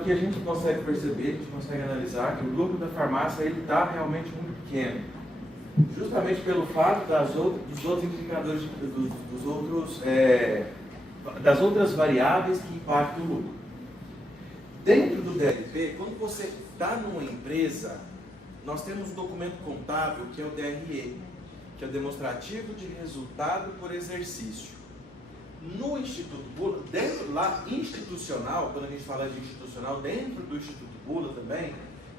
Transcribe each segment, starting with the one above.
aqui a gente consegue perceber, a gente consegue analisar que o lucro da farmácia está realmente muito pequeno. Justamente pelo fato dos outros indicadores, das outras variáveis que impactam o lucro. Dentro do DRP, quando você está numa empresa, nós temos um documento contábil que é o DRE, que é o Demonstrativo de Resultado por Exercício. No Instituto Bula, dentro lá, institucional, quando a gente fala de institucional, dentro do Instituto Bula também,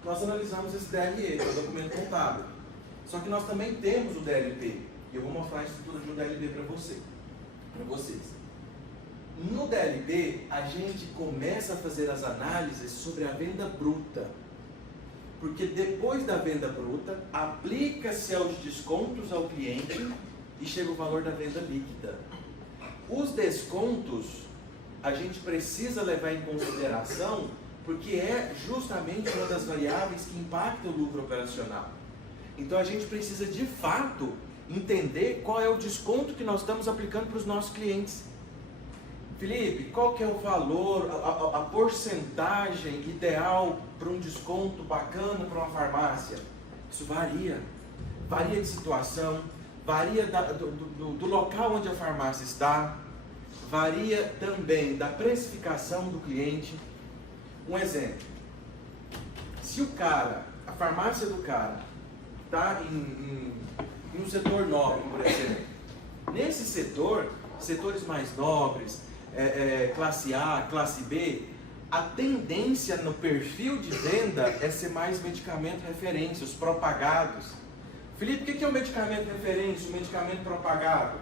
nós analisamos esse DRE, que é o documento contábil. Só que nós também temos o DLP, e eu vou mostrar a estrutura de um DLP para vocês. No DLP, a gente começa a fazer as análises sobre a venda bruta. Porque depois da venda bruta, aplica-se aos descontos ao cliente e chega o valor da venda líquida. Os descontos, a gente precisa levar em consideração, porque é justamente uma das variáveis que impacta o lucro operacional. Então a gente precisa de fato entender qual é o desconto que nós estamos aplicando para os nossos clientes. Felipe, qual que é o valor, a porcentagem ideal para um desconto bacana para uma farmácia? Isso varia. Varia de situação, varia do local onde a farmácia está, varia também da precificação do cliente. Um exemplo, se a farmácia do cara está em um setor nobre, por exemplo, nesse setor, setores mais nobres, classe A, classe B, a tendência no perfil de venda é ser mais medicamento referência, os propagados. Felipe, o que é o medicamento referência, o medicamento propagado?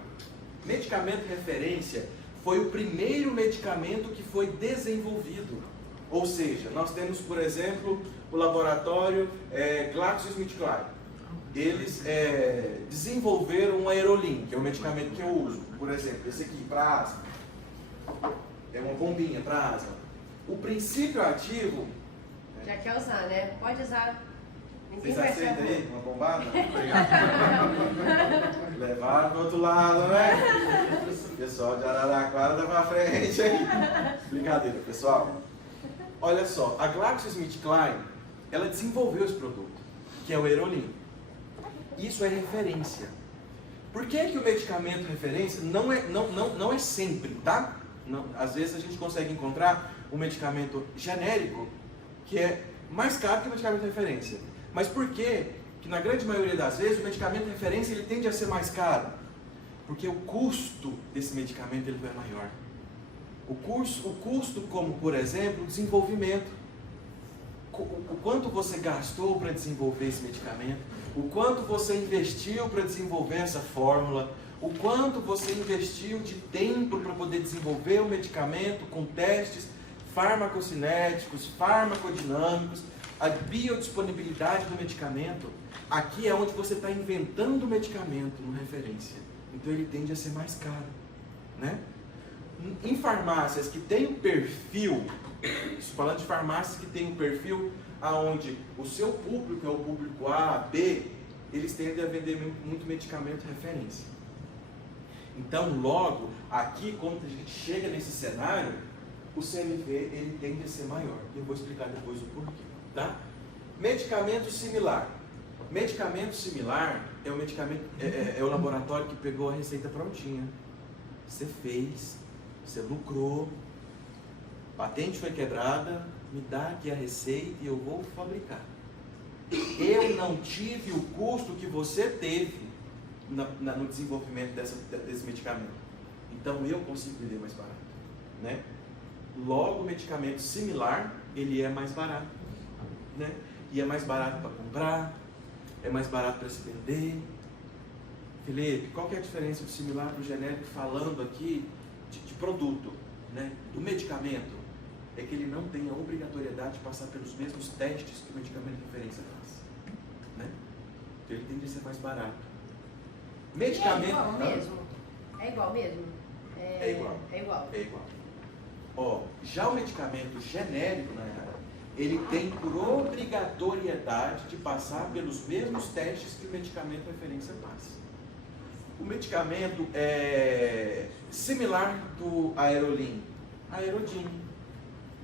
Medicamento referência foi o primeiro medicamento que foi desenvolvido. Ou seja, nós temos, por exemplo, o laboratório GlaxoSmithKline. Eles desenvolveram um Aerolin, que é o medicamento que eu uso. Por exemplo, esse aqui, para asma. É uma bombinha para asma. O princípio ativo... Já quer usar, né? Pode usar. Vocês aceitam aí? Uma bombada? Obrigado. Levaram do outro lado, né? O pessoal de Araraquara dá pra frente aí. Brincadeira, pessoal. Olha só, a GlaxoSmithKline, ela desenvolveu esse produto, que é o Aerolin. Isso é referência. Por que o medicamento referência não é sempre, tá? Não, às vezes a gente consegue encontrar um medicamento genérico que é mais caro que o medicamento referência. Mas por que na grande maioria das vezes o medicamento referência ele tende a ser mais caro? Porque o custo desse medicamento ele é maior. O custo como, por exemplo, o desenvolvimento. O quanto você gastou para desenvolver esse medicamento, o quanto você investiu para desenvolver essa fórmula, o quanto você investiu de tempo para poder desenvolver o medicamento com testes farmacocinéticos, farmacodinâmicos, a biodisponibilidade do medicamento. Aqui é onde você está inventando o medicamento no referência. Então ele tende a ser mais caro, né? Em farmácias que têm um perfil, falando de farmácias que têm um perfil onde o seu público é o público A, B, eles tendem a vender muito medicamento referência. Então, logo, aqui, quando a gente chega nesse cenário, o CMV ele tende a ser maior. Eu vou explicar depois o porquê, tá? Medicamento similar. Medicamento similar é o medicamento, é o laboratório que pegou a receita prontinha. Você fez, você lucrou, patente foi quebrada, me dá aqui a receita e eu vou fabricar. Eu não tive o custo que você teve no desenvolvimento desse medicamento. Então eu consigo vender mais barato, né? Logo, o medicamento similar, ele é mais barato, né? E é mais barato para comprar, é mais barato para se vender. Felipe, qual que é a diferença do similar para o genérico, falando aqui de produto, né? Do medicamento? É que ele não tem a obrigatoriedade de passar pelos mesmos testes que o medicamento de referência faz, né? Então ele tende a ser mais barato. Medicamento... É igual mesmo? É igual mesmo? É igual. É igual. É igual. Ó, já o medicamento genérico, ele tem por obrigatoriedade de passar pelos mesmos testes que o medicamento de referência passa. O medicamento é similar do Aerolin, Aerodine.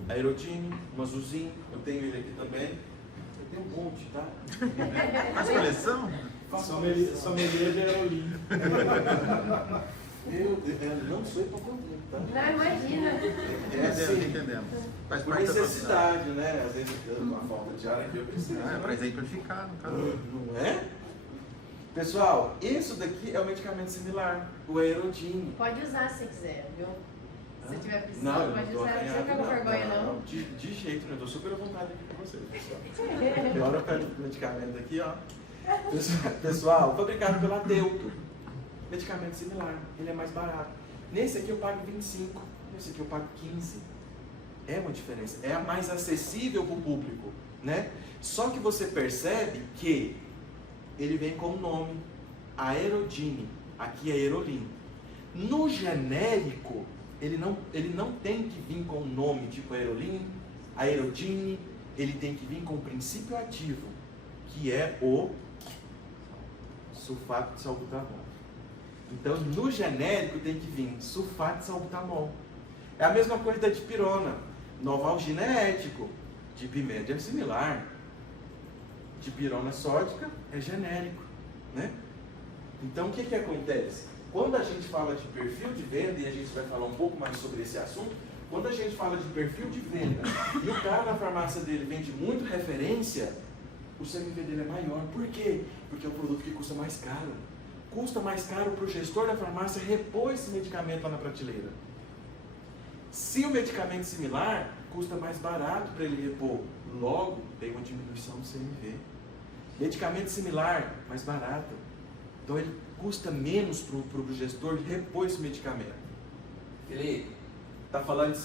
Aerodine, um azulzinho, eu tenho ele aqui também. Eu tenho um monte, tá? Faz coleção? Sommelier de Aerolim. Eu não sou hipocondríaco, tá? Não, imagina. É assim, Entendemos. Faz por parte da profissão. necessidade, né? Às vezes uma falta de ar aqui eu preciso. É para exemplificar, no caso. Não é? Pessoal, isso daqui é um medicamento similar, o Aerodine. Pode usar se quiser, viu? Se tiver Não, precisando, eu não pode tô usar. Você acanhado, não fica com vergonha, não? De jeito nenhum, eu tô super à vontade aqui com vocês, pessoal. Agora eu pego o medicamento aqui, ó. Pessoal, fabricado pela Delto. Medicamento similar, ele é mais barato. Nesse aqui eu pago 25, nesse aqui eu pago 15. É uma diferença, é a mais acessível para o público, né? Só que você percebe que ele vem com o nome Aerodine, aqui é Aerolim. No genérico, ele não tem que vir com o nome tipo Aerolim, Aerodine, ele tem que vir com o princípio ativo, que é o sulfato de salbutamol. Então, no genérico tem que vir sulfato de salbutamol. É a mesma coisa da dipirona. Novalgina é ético, dipimédia é similar. Dipirona sódica é genérico, né? Então, o que acontece? Quando a gente fala de perfil de venda, e a gente vai falar um pouco mais sobre esse assunto, quando a gente fala de perfil de venda e o cara na farmácia dele vende muito referência, o CMV dele é maior. Por quê? Porque é um produto que custa mais caro. Custa mais caro para o gestor da farmácia repor esse medicamento lá na prateleira. Se o medicamento similar, custa mais barato para ele repor. Logo, tem uma diminuição do CMV. Medicamento similar, mais barato. Então ele custa menos para o gestor repor esse medicamento. Felipe, está falando de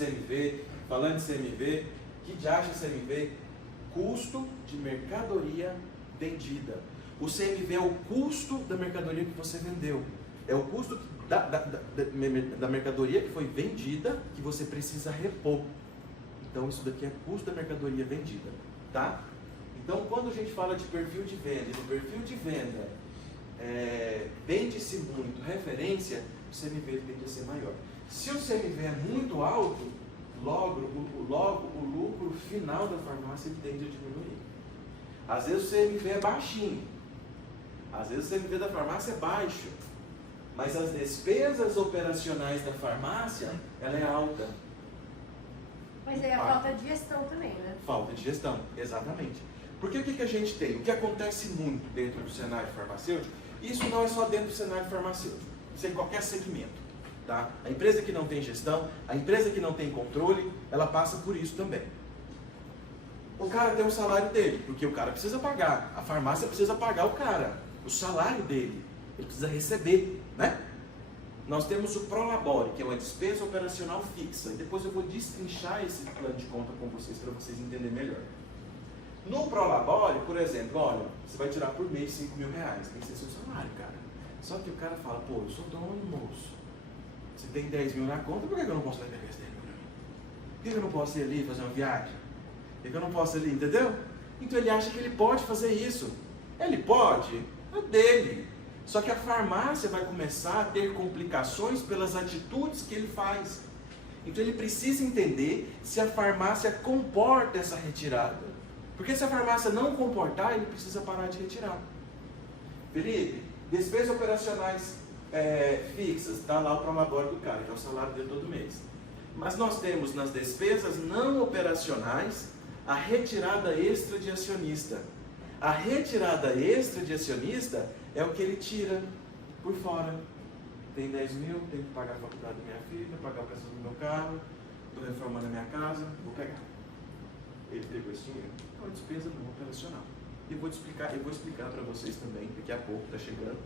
CMV, que diacho é CMV? Custo de mercadoria vendida. O CMV é o custo da mercadoria que você vendeu. É o custo da mercadoria que foi vendida que você precisa repor. Então isso daqui é custo da mercadoria vendida, tá? Então quando a gente fala de perfil de venda, e no perfil de venda vende-se muito referência, o CMV tende a ser maior. Se o CMV é muito alto, logo o lucro final da farmácia tende a diminuir. Às vezes o CMV é baixinho, às vezes o CMV da farmácia é baixo, mas as despesas operacionais da farmácia, ela é alta. Mas é a falta de gestão também, né? Falta de gestão, exatamente. Porque o que a gente tem? O que acontece muito dentro do cenário farmacêutico, isso não é só dentro do cenário farmacêutico, isso é em qualquer segmento. Tá? A empresa que não tem gestão, a empresa que não tem controle, ela passa por isso também. O cara tem o salário dele, porque o cara precisa pagar, a farmácia precisa pagar o cara, o salário dele, ele precisa receber, né? Nós temos o Prolabore, que é uma despesa operacional fixa, e depois eu vou destrinchar esse plano de conta com vocês, para vocês entenderem melhor. No Prolabore, por exemplo, olha, você vai tirar por mês 5 mil reais, tem que ser seu salário, cara. Só que o cara fala, pô, eu sou dono, moço. Você tem 10 mil na conta, por que eu não posso levar esse 10 mil pra mim? Por que eu não posso ir ali fazer uma viagem? Por que eu não posso ir ali, entendeu? Então ele acha que ele pode fazer isso. Ele pode, é dele. Só que a farmácia vai começar a ter complicações pelas atitudes que ele faz. Então ele precisa entender se a farmácia comporta essa retirada. Porque se a farmácia não comportar, ele precisa parar de retirar. Felipe, despesas operacionais fixas, está lá o Prolabore do cara, que é o salário dele todo mês. Mas nós temos nas despesas não operacionais a retirada extra de acionista. A retirada extra de acionista é o que ele tira por fora. Tem 10 mil, tenho que pagar a faculdade da minha filha, pagar a prestação do meu carro, estou reformando a minha casa, vou pegar. Ele pegou esse dinheiro. É uma despesa não operacional. Eu vou explicar para vocês também, daqui a pouco, está chegando,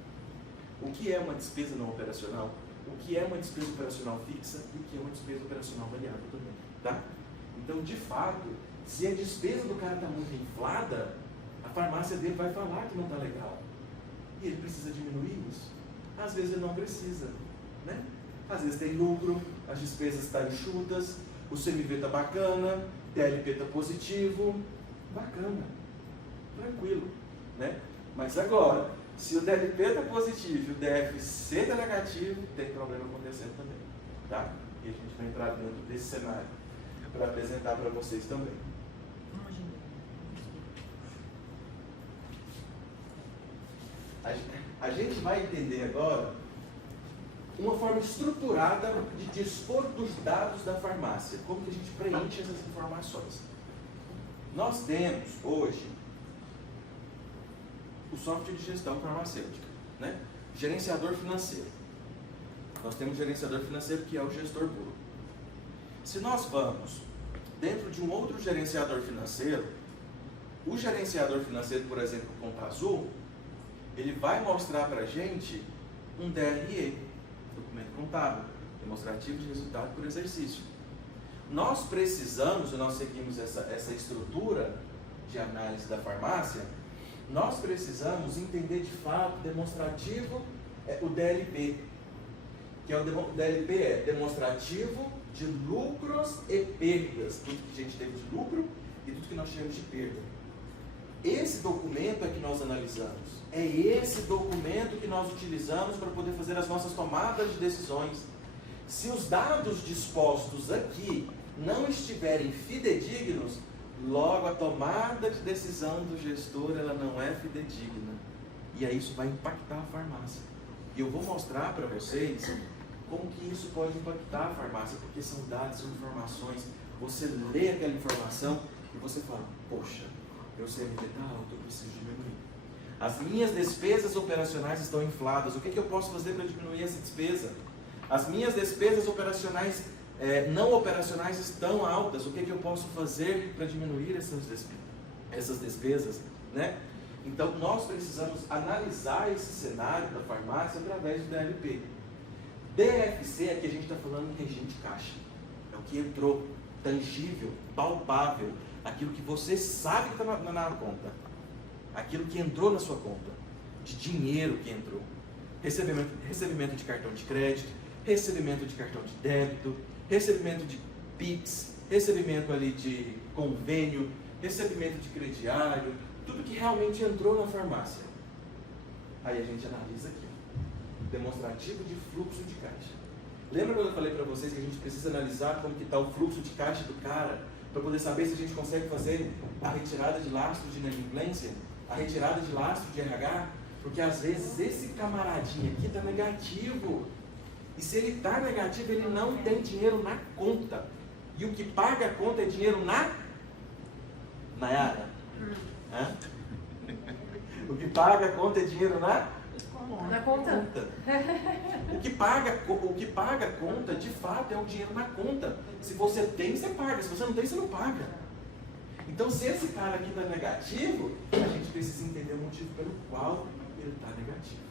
o que é uma despesa não operacional, o que é uma despesa operacional fixa e o que é uma despesa operacional variável também, tá? Então, de fato, se a despesa do cara está muito inflada, a farmácia dele vai falar que não está legal. E ele precisa diminuir isso. Às vezes ele não precisa, né? Às vezes tem lucro, as despesas estão enxutas, o CMV está bacana, DLP está positivo, bacana, tranquilo, né? Mas agora, se o DLP está positivo e o DFC está negativo, tem problema acontecendo também, tá? E a gente vai entrar dentro desse cenário. para apresentar para vocês também. A gente vai entender agora uma forma estruturada de dispor dos dados da farmácia. Como que a gente preenche essas informações? Nós temos hoje o software de gestão farmacêutica, né? Gerenciador financeiro. Nós temos o gerenciador financeiro, que é o gestor puro. Se nós vamos dentro de um outro gerenciador financeiro, o gerenciador financeiro, por exemplo, o Conta Azul, ele vai mostrar para a gente um DRE, documento contábil, demonstrativo de resultado por exercício. Nós precisamos, e nós seguimos essa estrutura de análise da farmácia, nós precisamos entender de fato demonstrativo, o DLP, que é o DLP é demonstrativo de lucros e perdas, tudo que a gente teve de lucro e tudo que nós tivemos de perda. Esse documento é que nós analisamos, é esse documento que nós utilizamos para poder fazer as nossas tomadas de decisões. Se os dados dispostos aqui não estiverem fidedignos, logo a tomada de decisão do gestor ela não é fidedigna. E aí isso vai impactar a farmácia. E eu vou mostrar para vocês como que isso pode impactar a farmácia, porque são dados, são informações. Você lê aquela informação e você fala, poxa, meu CMV está alto, eu preciso diminuir. As minhas despesas operacionais estão infladas, o que eu posso fazer para diminuir essa despesa? As minhas despesas operacionais, não operacionais estão altas, o que eu posso fazer para diminuir essas despesas? Né? Então nós precisamos analisar esse cenário da farmácia através do DLP. DFC é que a gente está falando em regime de caixa, é o que entrou, tangível, palpável, aquilo que você sabe que está na conta, aquilo que entrou na sua conta, de dinheiro que entrou, recebimento de cartão de crédito, recebimento de cartão de débito, recebimento de PIX, recebimento ali de convênio, recebimento de crediário, tudo que realmente entrou na farmácia. Aí a gente analisa aqui, demonstrativo de fluxo de caixa. Lembra quando eu falei para vocês que a gente precisa analisar como que está o fluxo de caixa do cara, para poder saber se a gente consegue fazer a retirada de lastro de inadimplência, a retirada de lastro de RH, porque às vezes esse camaradinho aqui está negativo. E se ele está negativo, ele não tem dinheiro na conta. E o que paga a conta é dinheiro na Nayara? O que paga a conta é dinheiro na conta. O que paga a conta, de fato, é o dinheiro na conta. Se você tem, você paga. Se você não tem, você não paga. Então, se esse cara aqui está negativo, a gente precisa entender o motivo pelo qual ele está negativo.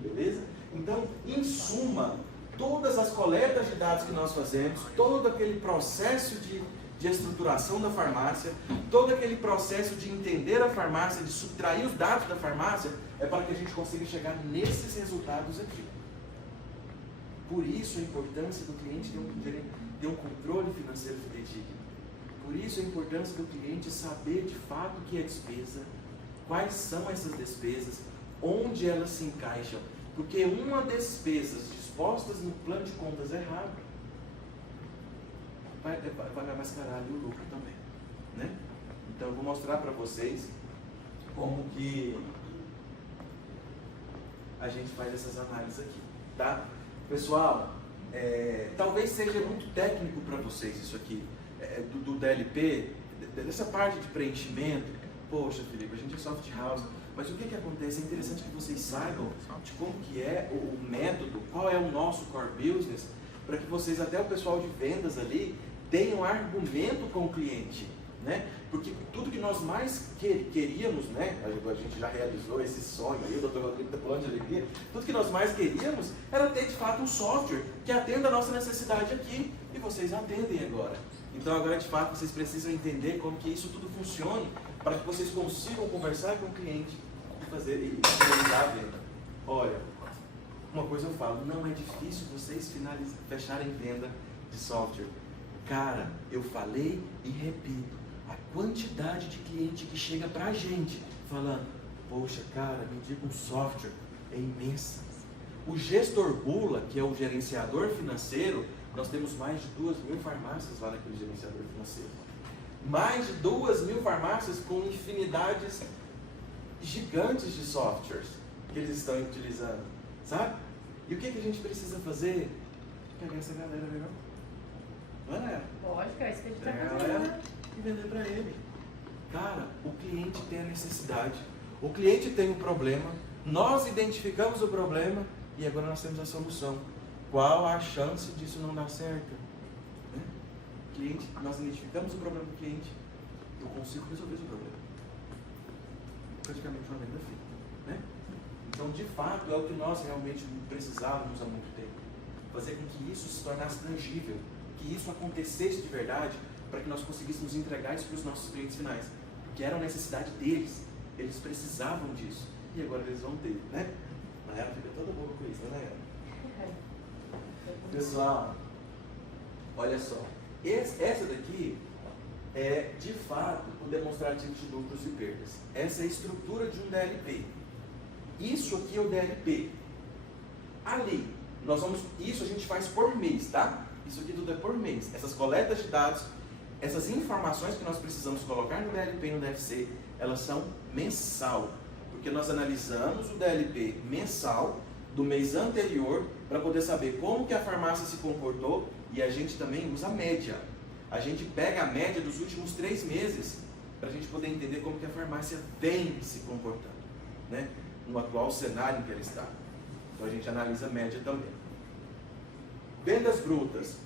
Beleza? Então, em suma, todas as coletas de dados que nós fazemos, todo aquele processo de estruturação da farmácia, todo aquele processo de entender a farmácia, de subtrair os dados da farmácia, é para que a gente consiga chegar nesses resultados aqui. Por isso a importância do cliente ter um controle financeiro fidedigno. Por isso a importância do cliente saber de fato o que é despesa, quais são essas despesas, onde elas se encaixam. Porque uma despesas dispostas no plano de contas errado vai mascarar ali o lucro também, né? Então eu vou mostrar para vocês como que a gente faz essas análises aqui, tá? Pessoal, talvez seja muito técnico para vocês isso aqui, do DLP, dessa parte de preenchimento. Poxa, Felipe, a gente é soft house, mas o que acontece? É interessante que vocês saibam de como que é o método, qual é o nosso core business, para que vocês, até o pessoal de vendas ali, tenham argumento com o cliente, né? Porque tudo que nós mais queríamos, né? A gente já realizou esse sonho aí, o Dr. Rodrigo está pulando de alegria, tudo que nós mais queríamos era ter de fato um software que atenda a nossa necessidade aqui, e vocês atendem agora. Então agora de fato vocês precisam entender como que isso tudo funcione, para que vocês consigam conversar com o cliente e finalizar a venda. Olha, uma coisa eu falo, não é difícil vocês fecharem venda de software. Cara, eu falei e repito, a quantidade de cliente que chega pra gente falando, poxa cara, me diga um software, é imensa. O gestor bula, que é o gerenciador financeiro, nós temos mais de 2.000 farmácias lá naquele gerenciador financeiro. Mais de 2.000 farmácias com infinidades gigantes de softwares que eles estão utilizando, sabe? E o que a gente precisa fazer? Pegar essa galera, legal? Não é? Lógico, é isso que a gente está Pegar a fazendo. galera e vender para ele. Cara, o cliente tem a necessidade, o cliente tem um problema, nós identificamos o problema e agora nós temos a solução. Qual a chance disso não dar certo? Né? Cliente, nós identificamos o problema do cliente, eu consigo resolver esse problema. Praticamente uma venda feita. Né? Então, de fato, é o que nós realmente precisávamos há muito tempo. Fazer com que isso se tornasse tangível, que isso acontecesse de verdade, para que nós conseguíssemos entregar isso para os nossos clientes finais. Porque era a necessidade deles, eles precisavam disso. E agora eles vão ter, né? Na época fica toda boa com isso, né? Pessoal, olha só. Essa daqui é, de fato, o demonstrativo de lucros e perdas. Essa é a estrutura de um DLP. Isso aqui é o DLP. Ali, isso a gente faz por mês, tá? Isso aqui tudo é por mês. Essas coletas de dados, essas informações que nós precisamos colocar no DLP e no DFC, elas são mensal. Porque nós analisamos o DLP mensal do mês anterior para poder saber como que a farmácia se comportou e a gente também usa a média. A gente pega a média dos últimos 3 meses para a gente poder entender como que a farmácia vem se comportando, né? No atual cenário em que ela está. Então a gente analisa a média também. Vendas brutas.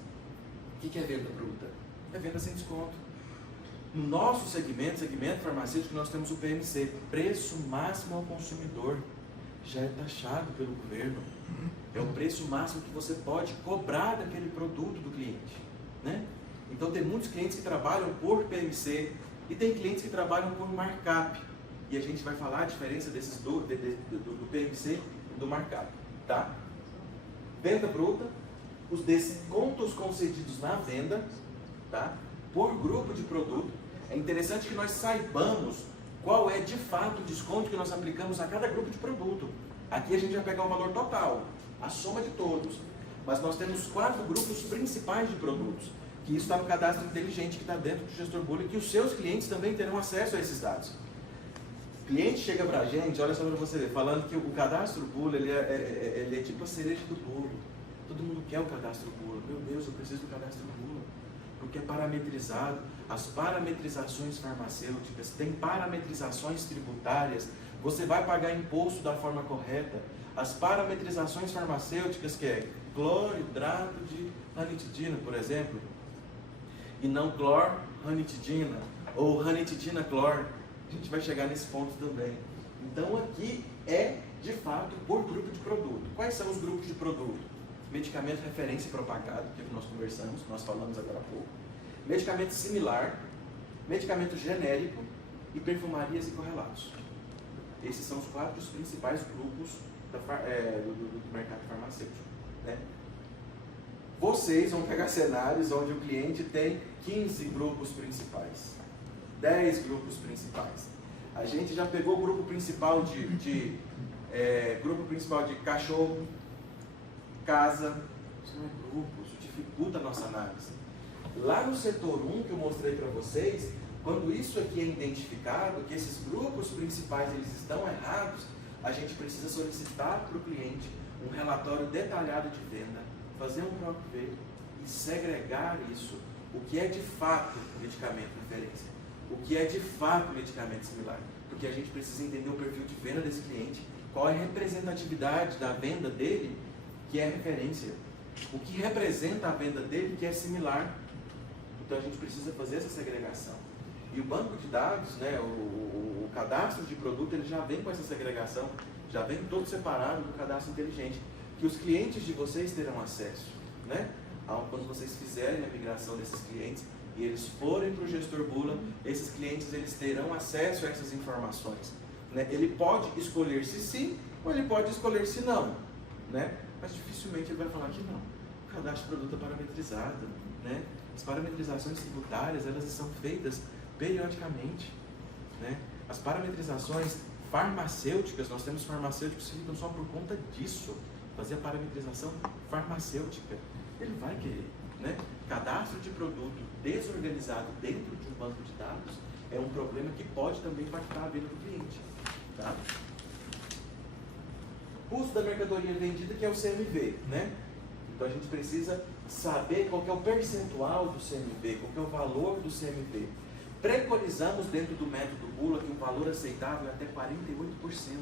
O que é venda bruta? É venda sem desconto. No nosso segmento farmacêutico, nós temos o PMC, preço máximo ao consumidor. Já é taxado pelo governo. É o preço máximo que você pode cobrar daquele produto do cliente, né? Então tem muitos clientes que trabalham por PMC e tem clientes que trabalham por markup. E a gente vai falar a diferença desses do PMC e do markup, tá? Venda bruta, os descontos concedidos na venda, tá? Por grupo de produto. É interessante que nós saibamos qual é de fato o desconto que nós aplicamos a cada grupo de produto. Aqui a gente vai pegar o valor total, a soma de todos. Mas nós temos 4 grupos principais de produtos, que isso está no cadastro inteligente que está dentro do gestor Bula, e que os seus clientes também terão acesso a esses dados. O cliente chega para a gente, olha só para você ver, falando que o cadastro Bula ele é tipo a cereja do bolo. Todo mundo quer o cadastro Bula. Meu Deus, eu preciso do cadastro Bula. Porque é parametrizado. As parametrizações farmacêuticas, tem parametrizações tributárias, você vai pagar imposto da forma correta. As parametrizações farmacêuticas, que é clorhidrato de ranitidina, por exemplo, e não clorranitidina, ou ranitidina-clor. A gente vai chegar nesse ponto também. Então aqui é, de fato, por grupo de produto. Quais são os grupos de produto? Medicamento referência e propagado, que é o que nós conversamos, que nós falamos agora há pouco. Medicamento similar, medicamento genérico e perfumarias e correlatos. Esses são os 4 principais grupos do mercado farmacêutico, né? Vocês vão pegar cenários onde o cliente tem 15 grupos principais, 10 grupos principais. A gente já pegou o grupo principal de cachorro, casa. Isso não é grupo, isso dificulta a nossa análise. Lá no setor 1 que eu mostrei para vocês, quando isso aqui é identificado, que esses grupos principais eles estão errados, a gente precisa solicitar para o cliente um relatório detalhado de venda, fazer um próprio veio e segregar isso, o que é de fato medicamento referência, o que é de fato medicamento similar, porque a gente precisa entender o perfil de venda desse cliente, qual é a representatividade da venda dele, que é referência, o que representa a venda dele, que é similar. Então a gente precisa fazer essa segregação. E o banco de dados, né, o cadastro de produto, ele já vem com essa segregação, já vem todo separado do cadastro inteligente, que os clientes de vocês terão acesso, né? Quando vocês fizerem a migração desses clientes e eles forem para o gestor Bula, esses clientes eles terão acesso a essas informações, né? Ele pode escolher se sim ou ele pode escolher se não, né? Mas dificilmente ele vai falar que não. O cadastro de produto é parametrizado, né? As parametrizações tributárias, elas são feitas periodicamente, né? As parametrizações farmacêuticas, nós temos farmacêuticos que ficam só por conta disso. fazer a parametrização farmacêutica. Ele vai querer, né? Cadastro de produto desorganizado dentro de um banco de dados é um problema que pode também impactar a venda do cliente. Tá? Custo da mercadoria vendida, que é o CMV, né? Então a gente precisa saber qual que é o percentual do CMV, qual que é o valor do CMV. Preconizamos dentro do método Bula que o valor aceitável é até 48%.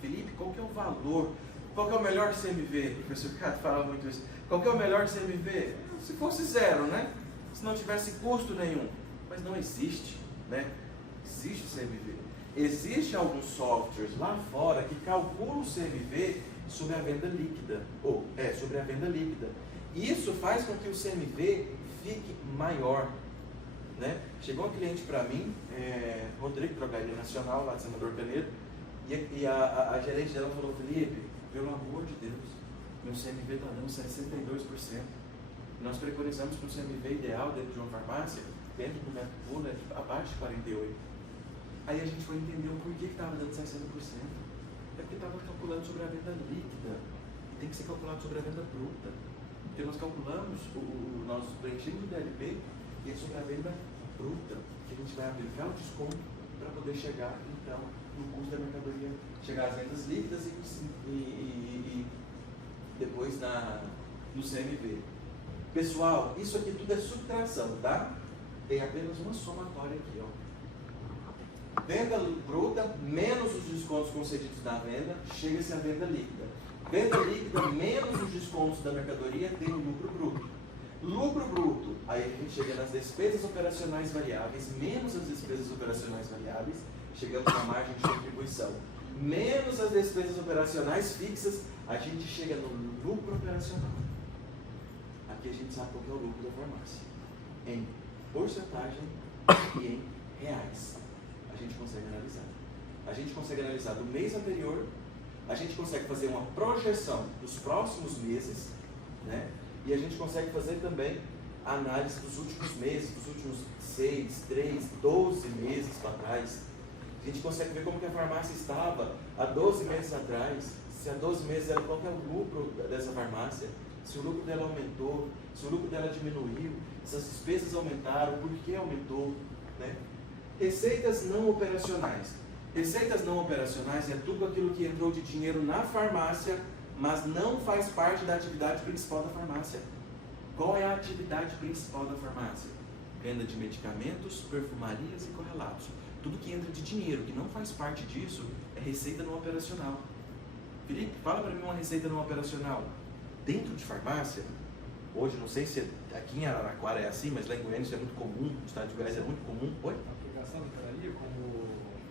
Felipe, qual que é o valor? Qual que é o melhor CMV? O professor Ricardo fala muito isso. Qual que é o melhor CMV? Se fosse zero, né? Se não tivesse custo nenhum. Mas não existe, né? Existe o CMV. Existem alguns softwares lá fora que calculam o CMV sobre a venda líquida. Sobre a venda líquida. Isso faz com que o CMV fique maior, né? Chegou um cliente para mim, Rodrigo, Drogaria Nacional, lá de Salvador Canedo, e a gerente dela falou: Felipe, pelo amor de Deus, meu CMV está dando 62%. Nós preconizamos que o CMV ideal dentro de uma farmácia, dentro do método Bula, é abaixo de 48%. Aí a gente foi entender o porquê que estava dando 60%. É porque estava calculando sobre a venda líquida. E tem que ser calculado sobre a venda bruta. Porque nós calculamos, nós preenchemos o DLP e é sobre a venda bruta, que a gente vai aplicar o desconto para poder chegar, então, no custo da mercadoria, chegar às vendas líquidas e depois no CMV. Pessoal, isso aqui tudo é subtração, tá? Tem apenas uma somatória aqui, ó. Venda bruta menos os descontos concedidos na venda, chega-se à venda líquida. Venda líquida menos os descontos da mercadoria tem o lucro bruto. Lucro bruto, aí a gente chega nas despesas operacionais variáveis, menos as despesas operacionais variáveis, chegamos na margem de contribuição. Menos as despesas operacionais fixas, a gente chega no lucro operacional. Aqui a gente sabe qual que é o lucro da farmácia. Em porcentagem e em reais. A gente consegue analisar. A gente consegue analisar do mês anterior, a gente consegue fazer uma projeção dos próximos meses, né? E a gente consegue fazer também a análise dos últimos meses, dos últimos 6, 3, 12 meses para trás. A gente consegue ver como que a farmácia estava há 12 meses atrás, se há 12 meses era qual que é o lucro dessa farmácia, se o lucro dela aumentou, se o lucro dela diminuiu, se as despesas aumentaram, por que aumentou, né? Receitas não operacionais. Receitas não operacionais é tudo aquilo que entrou de dinheiro na farmácia, mas não faz parte da atividade principal da farmácia. Qual é a atividade principal da farmácia? Venda de medicamentos, perfumarias e correlatos. Tudo que entra de dinheiro, que não faz parte disso, é receita não operacional. Felipe, fala para mim uma receita não operacional. Dentro de farmácia, hoje, não sei se aqui em Araraquara é assim, mas lá em Goiânia isso é muito comum, no estado de Goiás é muito comum. Oi? Aplicação de entraria como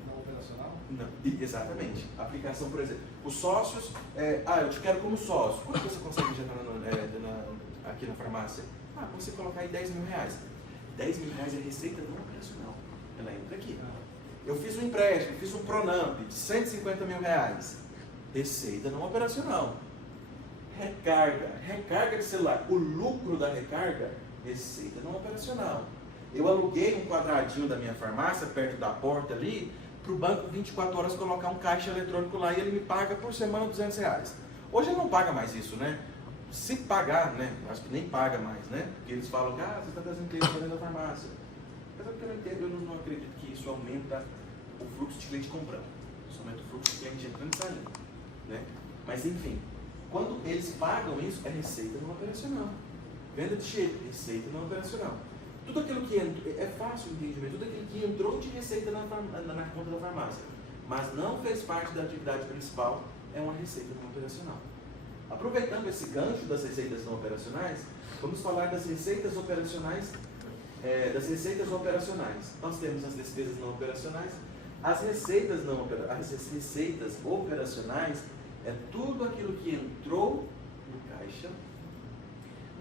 não operacional? Não, exatamente. Aplicação, por exemplo, os sócios, eu te quero como sócio. Quanto você consegue injetar aqui na farmácia? Você colocar aí 10 mil reais. 10 mil reais é receita não operacional. Ela entra aqui. Eu fiz um empréstimo, fiz um Pronamp de 150 mil reais. Receita não operacional. Recarga de celular. O lucro da recarga, receita não operacional. Eu aluguei um quadradinho da minha farmácia, perto da porta ali, para o banco 24 horas colocar um caixa eletrônico lá e ele me paga por semana 200 reais. Hoje ele não paga mais isso, né? Se pagar, né? Acho que nem paga mais, né? Porque eles falam que você está trazendo cliente dentro da farmácia. Mas é porque eu não entendo, eu não acredito que isso aumenta o fluxo de cliente comprando. Isso aumenta o fluxo de cliente entrando e saindo, né? Mas enfim, quando eles pagam isso, é receita não operacional. Venda de cheque, receita não operacional. Tudo aquilo que é fácil o entendimento, tudo aquilo que entrou de receita na conta da farmácia, mas não fez parte da atividade principal, é uma receita não operacional. Aproveitando esse gancho das receitas não operacionais, vamos falar das receitas operacionais. Nós temos as despesas não operacionais. As receitas operacionais é tudo aquilo que entrou no caixa,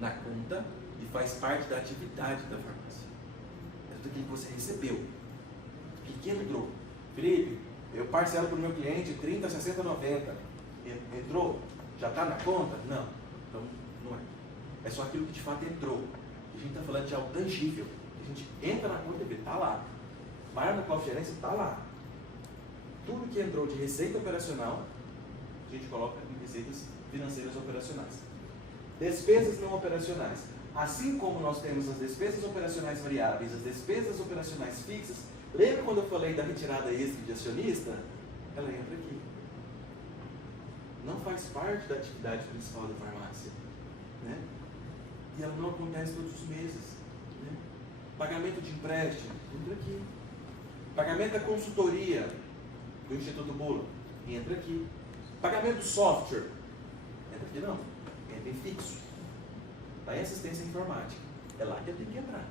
na conta, e faz parte da atividade da farmácia. É tudo aquilo que você recebeu. O que entrou? Felipe, eu parcelo para o meu cliente 30, 60, 90. Entrou? Já está na conta? Não. Então, não é. É só aquilo que de fato entrou. A gente está falando de algo tangível. A gente entra na conta e vê, está lá. Vai na conferência, está lá. Tudo que entrou de receita operacional, a gente coloca em receitas financeiras operacionais. Despesas não operacionais. Assim como nós temos as despesas operacionais variáveis, as despesas operacionais fixas, lembra quando eu falei da retirada extra de acionista? Ela entra aqui. Não faz parte da atividade principal da farmácia, né? E ela não acontece todos os meses, né? Pagamento de empréstimo, entra aqui. Pagamento da consultoria do Instituto Bulo, entra aqui. Pagamento do software, entra aqui não, entra em fixo. Está em assistência informática, é lá que eu tenho que entrar,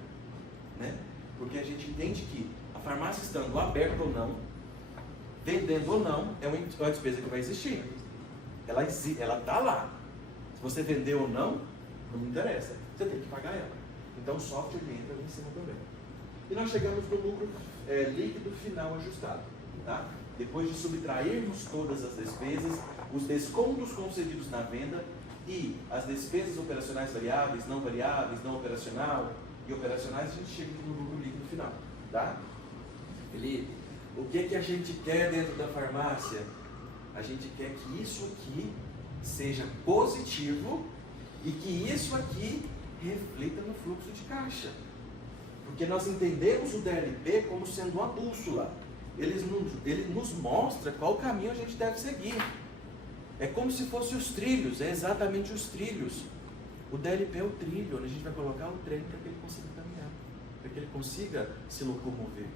né? Porque a gente entende que a farmácia estando aberta ou não, vendendo ou não, é uma despesa que vai existir. Ela está lá. Se você vendeu ou não, não me interessa. Você tem que pagar ela. Então o software entra ali em cima também. E nós chegamos no lucro líquido final ajustado. Tá? Depois de subtrairmos todas as despesas, os descontos concedidos na venda e as despesas operacionais variáveis, não operacional e operacionais, a gente chega no lucro líquido final. Tá? Felipe, o que a gente quer dentro da farmácia? A gente quer que isso aqui seja positivo e que isso aqui reflita no fluxo de caixa. Porque nós entendemos o DLP como sendo uma bússola. Ele nos mostra qual caminho a gente deve seguir. É como se fossem os trilhos, é exatamente os trilhos. O DLP é o trilho, onde a gente vai colocar o trem para que ele consiga caminhar, para que ele consiga se locomover.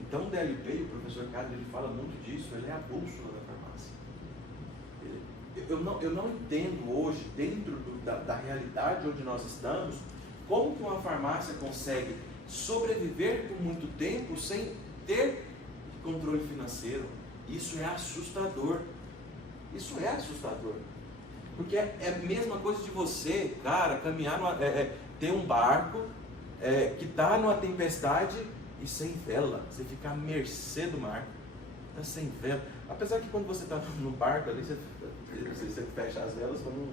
Então o DLP, o professor Cadre, ele fala muito disso, ele é a bússola da farmácia. Eu não entendo hoje, dentro da realidade onde nós estamos, como que uma farmácia consegue sobreviver por muito tempo sem ter controle financeiro. Isso é assustador. Isso é assustador. Porque é a mesma coisa de você, cara, caminhar, ter um barco que está numa tempestade e sem vela. Você fica à mercê do mar. Está sem vela. Apesar que quando você está no barco ali, você fecha as velas para não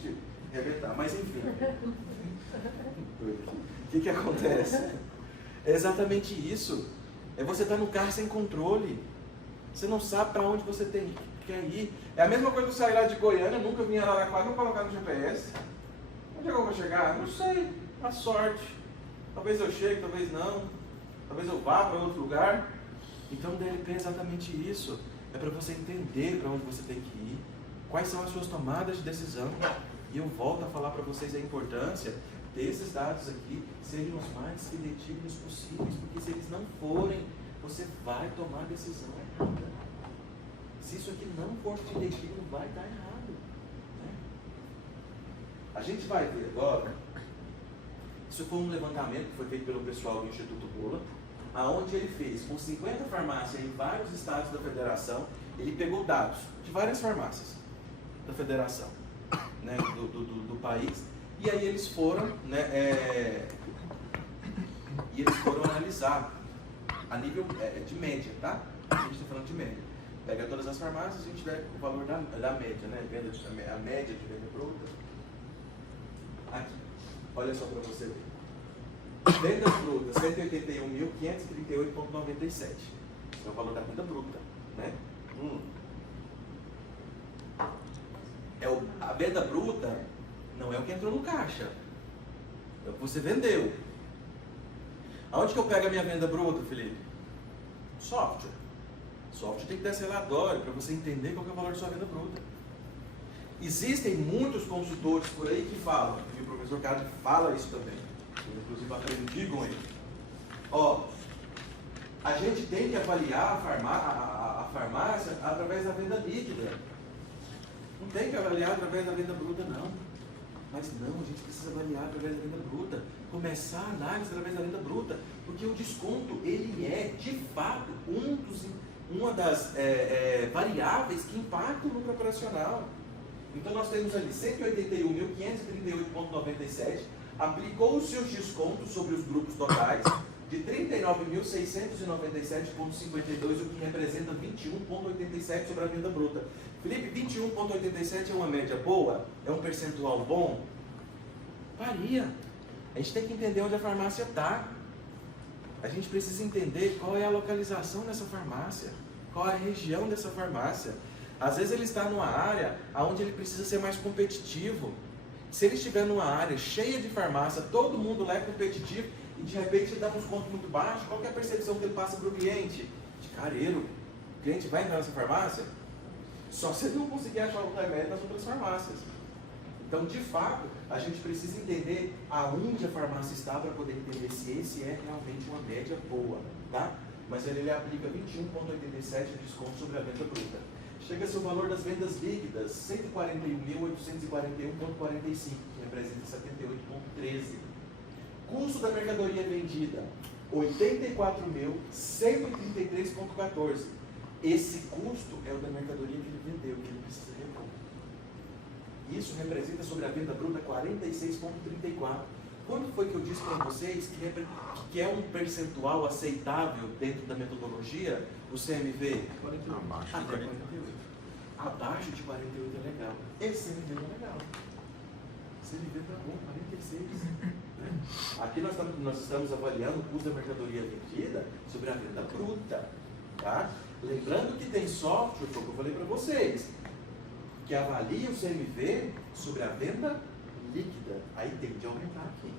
te arrebentar. Mas enfim. O que acontece? É exatamente isso. É você estar no carro sem controle. Você não sabe para onde você quer ir. É a mesma coisa que eu sair lá de Goiânia, nunca vim a Araraquara, não colocar no GPS. Onde é que eu vou chegar? Não sei. A sorte. Talvez eu chegue, talvez não. Talvez eu vá para outro lugar. Então o DLP é exatamente isso. É para você entender para onde você tem que ir. Quais são as suas tomadas de decisão. E eu volto a falar para vocês a importância desses dados aqui sejam os mais fidedignos possíveis, porque se eles não forem, você vai tomar decisão errada. Se isso aqui não for fidedigno, vai dar errado, né? A gente vai ver agora, isso foi um levantamento que foi feito pelo pessoal do Instituto Bulo, aonde ele fez com 50 farmácias em vários estados da federação, ele pegou dados de várias farmácias da federação, né, do país. E aí eles foram, né, analisar a nível de média, tá? A gente está falando de média. Pega todas as farmácias e a gente pega o valor da média, né? A média de venda bruta. Aqui, olha só para você ver. Vendas brutas, 181.538,97. Esse é o valor da venda bruta, né? A venda bruta não é o que entrou no caixa, é o que você vendeu. Aonde que eu pego a minha venda bruta, Felipe? Software. Software tem que dar esse relatório para você entender qual que é o valor da sua venda bruta. Existem muitos consultores por aí que falam, e o professor Carlos fala isso também, eu inclusive aprendi com ele. A gente tem que avaliar a farmácia através da venda líquida. Não tem que avaliar através da venda bruta, não. Mas não, a gente precisa avaliar através da venda bruta. Começar a análise através da venda bruta. Porque o desconto, ele é, de fato, uma das variáveis que impactam o lucro operacional. Então nós temos ali 181.538,97, aplicou os seus descontos sobre os grupos totais de 39.697,52, o que representa 21,87 sobre a venda bruta. Felipe, 21,87 é uma média boa? É um percentual bom? Varia. A gente tem que entender onde a farmácia está. A gente precisa entender qual é a localização dessa farmácia, qual é a região dessa farmácia. Às vezes ele está numa área onde ele precisa ser mais competitivo. Se ele estiver numa área cheia de farmácia, todo mundo lá é competitivo, e de repente ele dá um desconto muito baixo, qual que é a percepção que ele passa para o cliente? De careiro. O cliente vai entrar nessa farmácia? Só se ele não conseguir achar o remédio nas outras farmácias. Então, de fato, a gente precisa entender aonde a farmácia está para poder entender se esse é realmente uma média boa, tá? Mas ele aplica 21,87 de desconto sobre a venda bruta. Chega-se o valor das vendas líquidas, 141.841,45, que representa 78,13. Custo da mercadoria vendida, 84.133,14. Esse custo é o da mercadoria que ele vendeu, que ele precisa repor. Isso representa sobre a venda bruta 46,34. Quando foi que eu disse para vocês que é um percentual aceitável dentro da metodologia, o CMV? Abaixo de Até 48. 48. Abaixo de 48 é legal. Esse CMV não é legal. CMV tá bom, 46. Né? Aqui nós estamos avaliando o custo da mercadoria vendida sobre a venda bruta. Tá? Lembrando que tem software, foi o que eu falei para vocês, que avalia o CMV sobre a venda líquida. Aí tem de aumentar aqui.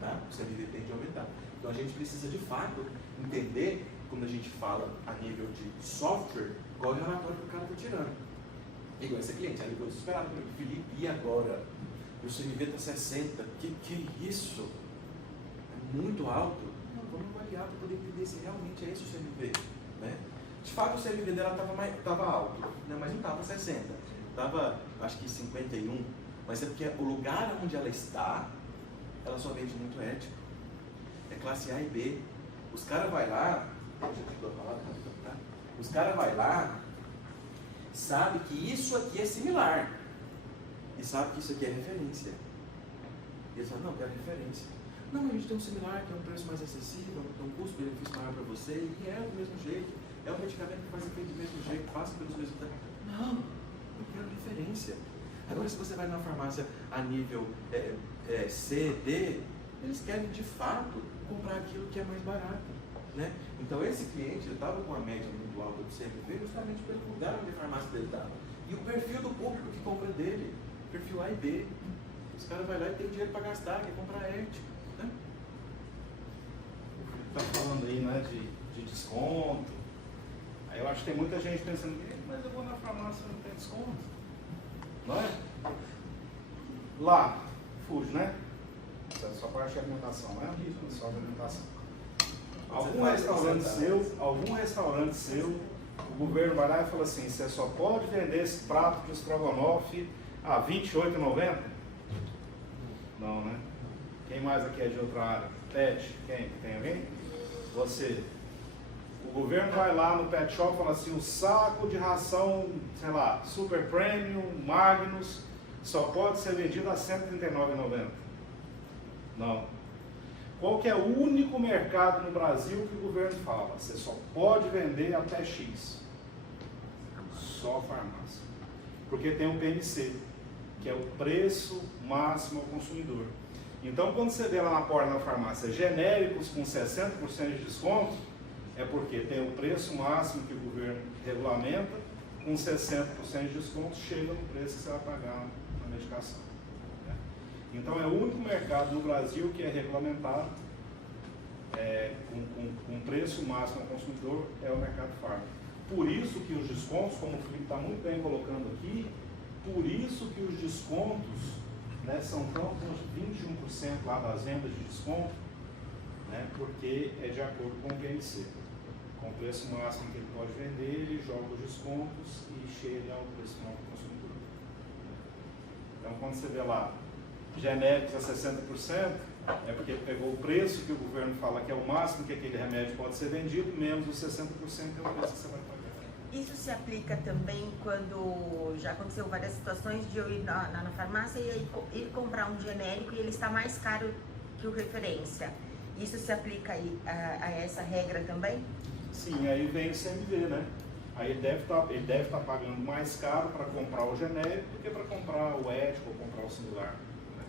Tá? O CMV tem de aumentar. Então a gente precisa de fato entender, quando a gente fala a nível de software, qual é o relatório que o cara está tirando. Igual esse cliente, ele ficou desesperado comigo, Felipe, e agora? O CMV está 60, que isso? É muito alto? Não, vamos avaliar para poder entender se realmente é esse o CMV. Né? De fato, o CMV dela estava alto, né? Mas não estava 60, estava acho que 51, mas é porque o lugar onde ela está, ela só vende muito ético. É classe A e B. Os caras vão lá, os caras vão lá, sabe que isso aqui é similar e sabe que isso aqui é referência. E eles falam, não, eu quero referência. Não, mas a gente tem um similar que é um preço mais acessível, tem um custo-benefício maior para você e é do mesmo jeito. É um medicamento que faz efeito do mesmo jeito, passa pelos mesmos danos. Não, eu quero referência. Agora, se você vai numa farmácia a nível C, D, eles querem de fato comprar aquilo que é mais barato. Né? Então, esse cliente estava com a média muito alta do CMV justamente pelo lugar onde a farmácia dele estava. E o perfil do público que compra dele, perfil A e B. Os caras vão lá e tem dinheiro para gastar, quer comprar ético. Né? Está falando aí, né, de desconto. Aí eu acho que tem muita gente pensando, mas eu vou na farmácia e não tem desconto. Não é? Lá, Fuji, né? Isso é só parte de alimentação, não é? Só de alimentação. Algum restaurante seu, o governo vai lá e fala assim, você só pode vender esse prato de estrogonofe a R$ 28,90? Não, né? Quem mais aqui é de outra área? Pet? Quem? Tem alguém? Você. O governo vai lá no pet shop e fala assim, o saco de ração, sei lá, Super Premium, Magnus, só pode ser vendido a R$ 139,90. Não. Qual que é o único mercado no Brasil que o governo fala? Você só pode vender até X. Só farmácia. Porque tem o PMC, que é o preço máximo ao consumidor. Então, quando você vê lá na porta da farmácia genéricos com 60% de desconto, é porque tem o preço máximo que o governo regulamenta, com 60% de desconto, chega no preço que você vai pagar na medicação. Então é o único mercado no Brasil que é regulamentado com preço máximo ao consumidor, é o mercado farma. Por isso que os descontos, como o Felipe está muito bem colocando aqui, por isso que os descontos, né, são tão uns 21% lá das vendas de desconto, né, porque é de acordo com o PMC. Com o preço máximo que ele pode vender, ele joga os descontos e chega ao preço final do consumidor. Então quando você vê lá, genéricos a 60%, é porque ele pegou o preço que o governo fala que é o máximo que aquele remédio pode ser vendido, menos os 60% é o preço que você vai pagar. Isso se aplica também quando já aconteceu várias situações de eu ir na farmácia e ir comprar um genérico e ele está mais caro que o referência. Isso se aplica aí a essa regra também? Sim, aí vem o CMV, né? Aí ele deve estar pagando mais caro para comprar o genérico do que para comprar o ético ou comprar o similar. Né?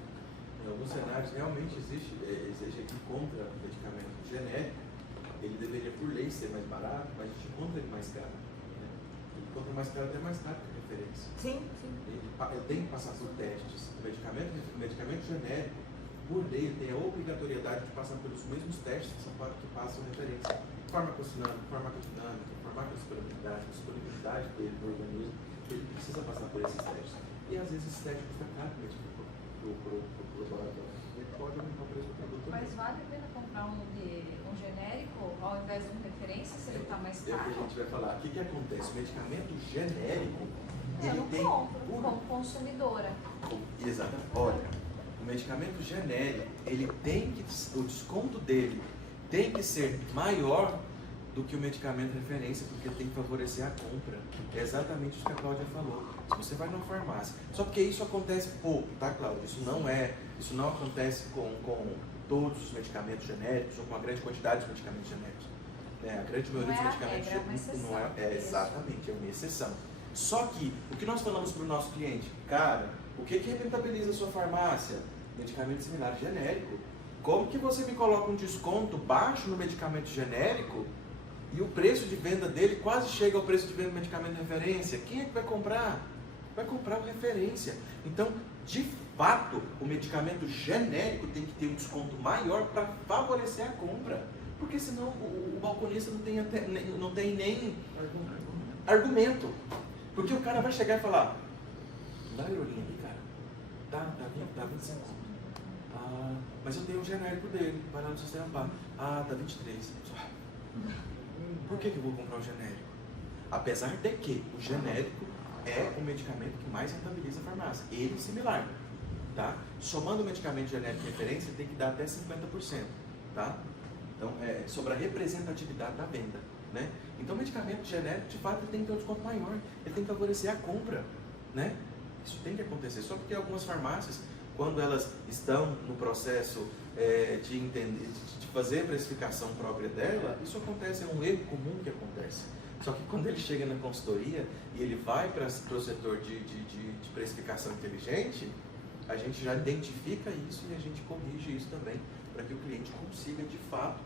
Em alguns cenários realmente existe aqui contra o medicamento genérico, ele deveria por lei ser mais barato, mas a gente encontra ele mais caro. Né? Ele compra mais caro até mais caro que o referência. Sim. Ele tem que passar por testes. O medicamento genérico, por lei, tem a obrigatoriedade de passar pelos mesmos testes que passam referência. Farmacodinâmica, disponibilidade dele no organismo, ele precisa passar por esses testes. E às vezes esse teste custa caro mesmo para o laboratório. Ele pode aumentar o preço do produto. Mas vale a pena comprar um genérico ao invés de uma referência se ele está mais É o que a caro? gente vai falar. O que acontece? O medicamento genérico, Eu ele não tem... compro como consumidora. Exato. Olha, o medicamento genérico, ele tem que... O desconto dele tem que ser maior do que o medicamento referência, porque tem que favorecer a compra. É exatamente isso que a Cláudia falou. Se você vai numa farmácia, só porque isso acontece pouco, tá, Cláudia? Isso não acontece com todos os medicamentos genéricos ou com a grande quantidade de medicamentos genéricos. A grande maioria dos medicamentos genéricos não é exatamente, é uma exceção. Só que o que nós falamos para o nosso cliente, cara, o que rentabiliza a sua farmácia? Medicamento similar genérico. Como que você me coloca um desconto baixo no medicamento genérico e o preço de venda dele quase chega ao preço de venda do medicamento de referência? Quem é que vai comprar? Vai comprar o referência. Então, de fato, o medicamento genérico tem que ter um desconto maior para favorecer a compra. Porque senão o balconista não tem nem argumento. Porque o cara vai chegar e falar, dá a aerolinha aí, cara. Dá 25. Mas eu tenho um genérico dele, vai lá no sistema pá. Tá 23. Por que eu vou comprar o genérico? Apesar de que o genérico é o medicamento que mais rentabiliza a farmácia. Ele similar, tá? Somando o medicamento genérico de referência, tem que dar até 50%, tá? Então, sobre a representatividade da venda, né? Então, o medicamento genérico, de fato, ele tem que ter um desconto maior. Ele tem que favorecer a compra, né? Isso tem que acontecer. Só porque algumas farmácias, quando elas estão no processo de fazer a precificação própria dela, isso acontece, é um erro comum que acontece. Só que quando ele chega na consultoria e ele vai para o setor de precificação inteligente, a gente já identifica isso e a gente corrige isso também, para que o cliente consiga, de fato,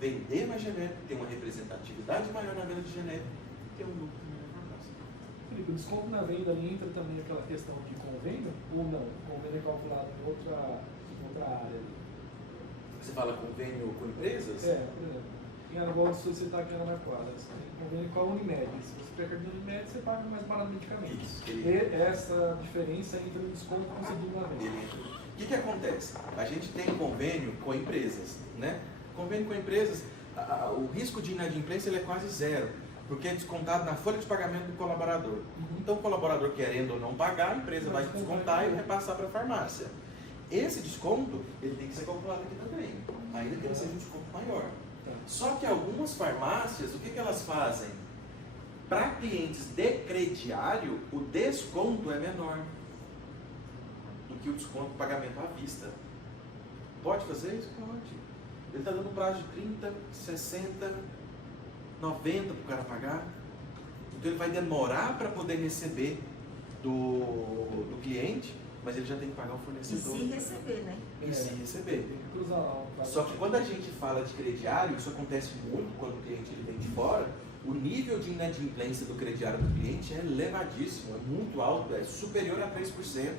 vender mais genérico, ter uma representatividade maior na venda de genérico, ter um lucro maior na farmácia. Felipe, o desconto na venda ali entra também aquela questão de convênio ou não? O convênio é calculado em outra área? Você fala convênio com empresas? Por exemplo, em Aragão, se você está aqui na quadra, você tem convênio com a Unimed. Se você pega a Unimed, você paga mais barato o medicamento. Isso, E essa diferença entre o desconto concedido na venda. O que acontece? A gente tem convênio com empresas, né? Convênio com empresas, o risco de inadimplência ele é quase zero, porque é descontado na folha de pagamento do colaborador. Então, o colaborador querendo ou não pagar, a empresa vai descontar e repassar para a farmácia. Esse desconto, ele tem que ser calculado aqui também, ainda que ele seja um desconto maior. Só que algumas farmácias, o que elas fazem? Para clientes de crediário, o desconto é menor do que o desconto do pagamento à vista. Pode fazer isso? Pode. Ele está dando um prazo de 30, 60, 90 para o cara pagar. Então ele vai demorar para poder receber do cliente, mas ele já tem que pagar o E fornecedor. se receber, né? E se receber. Tem que cruzar. Só que quando a gente fala de crediário, isso acontece muito quando o cliente ele vem de fora, o nível de inadimplência do crediário do cliente é elevadíssimo, é muito alto, é superior a 3%.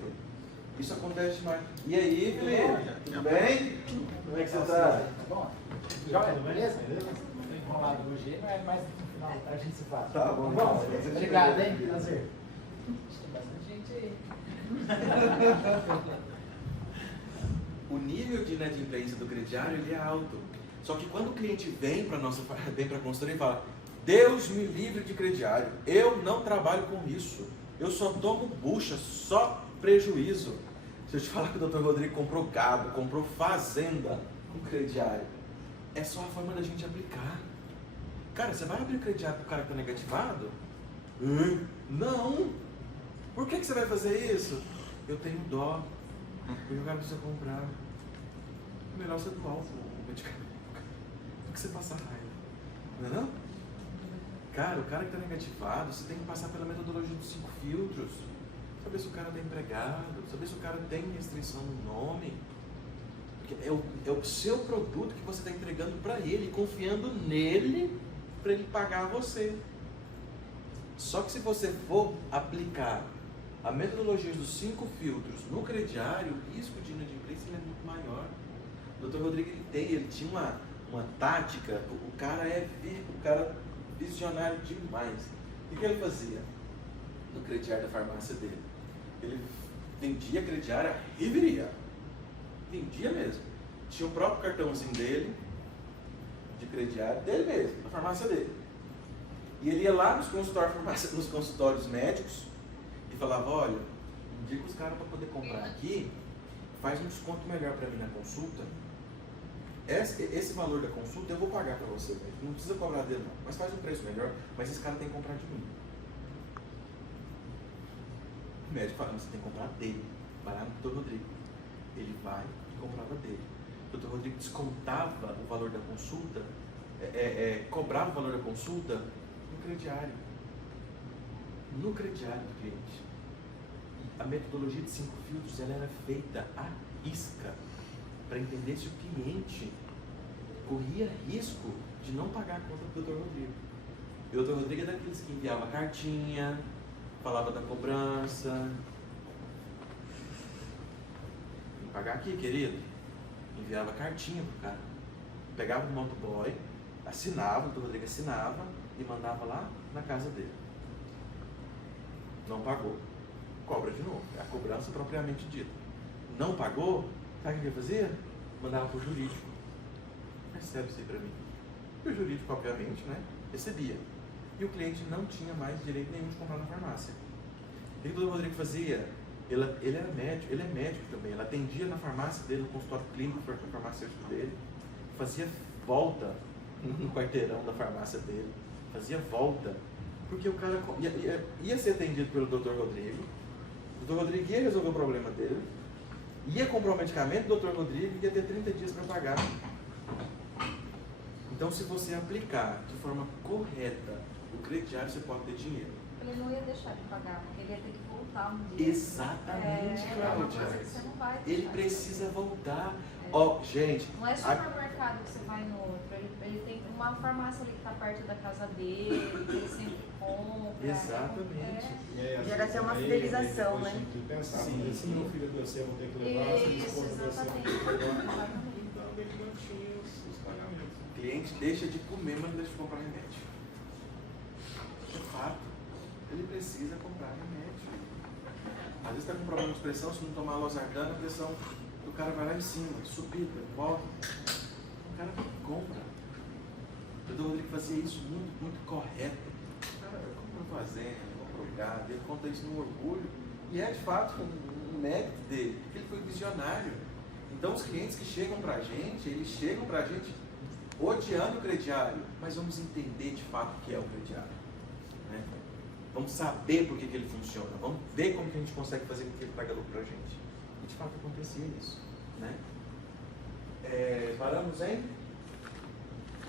Isso acontece demais. E aí, Felipe? Tudo bem? Como é que você está? Tá bom? Joia, beleza? Estou enrolado hoje, mas no final a gente se fala. Tá bom. Obrigado, hein? Prazer. Tem bastante gente aí. O nível de inadimplência do crediário ele é alto. Só que quando o cliente vem para a consultoria e fala, Deus me livre de crediário, eu não trabalho com isso, eu só tomo bucha, só prejuízo. Se eu te falar que o Dr. Rodrigo comprou gado, comprou fazenda com crediário, é só a forma da gente aplicar. Cara, você vai abrir crediário para o cara que está negativado? Não! Por que você vai fazer isso? Eu tenho dó, porque o cara precisa comprar. Melhor você doar o medicamento do que você passar raiva. Não é não? Cara, o cara que está negativado, você tem que passar pela metodologia dos 5 filtros. Saber se o cara está empregado, saber se o cara tem restrição no nome. Porque é o seu produto que você está entregando para ele, confiando nele, para ele pagar você. Só que se você for aplicar a metodologia dos 5 filtros no crediário, o risco de inadimplência ele é muito maior. O Dr. Rodrigo ele tinha uma tática, o cara visionário demais. O que ele fazia no crediário da farmácia dele? Ele vendia crediário à riveria. Vendia mesmo. Tinha o próprio cartãozinho dele, de crediário, dele mesmo, na farmácia dele. E ele ia lá nos consultórios médicos e falava, olha, indica os caras para poder comprar aqui, faz um desconto melhor para mim na consulta. Esse valor da consulta eu vou pagar para você, não precisa cobrar dele não, mas faz um preço melhor, mas esse cara tem que comprar de mim. O médico fala, você tem que comprar dele, vai lá no Dr. Rodrigo. Ele vai e comprava dele. O Dr. Rodrigo descontava o valor da consulta, cobrava o valor da consulta no crediário. No crediário do cliente. A metodologia de 5 filtros ela era feita à isca para entender se o cliente corria risco de não pagar a conta do Dr. Rodrigo. E o Dr. Rodrigo é daqueles que enviava cartinha, falava da cobrança. Tem que pagar aqui, querido. Enviava cartinha pro cara. Pegava o motoboy, assinava, o Dr. Rodrigo assinava e mandava lá na casa dele. Não pagou, cobra de novo. É a cobrança propriamente dita. Não pagou, sabe o que ele fazia? Mandava para o jurídico. Recebe isso aí para mim. E o jurídico, obviamente, né, recebia. E o cliente não tinha mais direito nenhum de comprar na farmácia. O que o Dr. Rodrigo fazia? Ele era médico, ele é médico também. Ele atendia na farmácia dele, no consultório clínico farmacêutico dele. Fazia volta no quarteirão da farmácia dele. Fazia volta. Porque o cara ia ser atendido pelo Dr. Rodrigo. O Dr. Rodrigo ia resolver o problema dele. Ia comprar o medicamento do Dr. Rodrigo e ia ter 30 dias para pagar. Então, se você aplicar de forma correta o crediário, você pode ter dinheiro. Ele não ia deixar de pagar, porque ele ia ter que voltar um dia. Exatamente, É uma Cláudia. coisa que você não vai deixar. Ele precisa voltar. Ó, gente. Não é supermercado que você vai no outro. Ele tem uma farmácia ali que está perto da casa dele, que ele sempre compra. Exatamente. E aí, assim, Gera até uma aí, fidelização, depois né? tem que pensar, Sim, mas se meu filho adoecer, eu vou ter que levar, se minha Isso, esposa adoecer, eu vou ter que exatamente. levar. Então, bem baixinho os pagamentos. O cliente deixa de comer, mas não deixa de comprar remédio. É fato. Ele precisa comprar remédio. Às vezes está com problema de pressão, se não tomar losartana, a pressão do cara vai lá em cima, subida, volta. O cara compra. O Dr. Rodrigo fazia isso muito correto. O cara compra fazenda, compra o gado, ele conta isso no orgulho. E é de fato um mérito dele, porque ele foi visionário. Então os clientes que chegam pra gente, eles chegam pra gente odiando o crediário, mas vamos entender de fato o que é o crediário. Né? Vamos saber por que ele funciona, vamos ver como que a gente consegue fazer com que ele traga lucro pra gente. E de fato acontecia isso. Né? Paramos em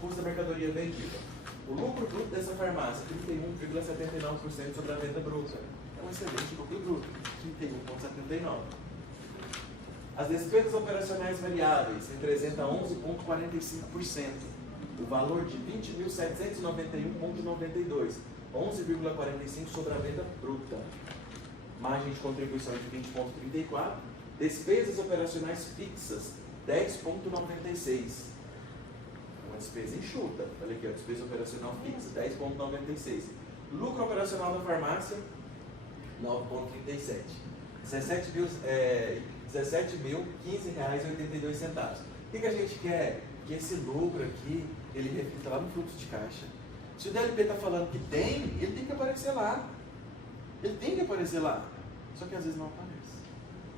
custo da mercadoria vendida. O lucro bruto dessa farmácia, 31,79% sobre a venda bruta. É um excelente lucro bruto, 31,79%. As despesas operacionais variáveis representam 11,45%. O valor de 20.791,92%. 11,45% sobre a venda bruta. Margem de contribuição de 20,34%. Despesas operacionais fixas, 10,96%. Uma despesa enxuta. Olha aqui, a despesa operacional fixa, 10,96%. Lucro operacional da farmácia, 9,37%. R$17.015,82. O que a gente quer? Que esse lucro aqui, ele reflita lá no fluxo de caixa. Se o DLP está falando que tem, ele tem que aparecer lá. Ele tem que aparecer lá. Só que às vezes não aparece.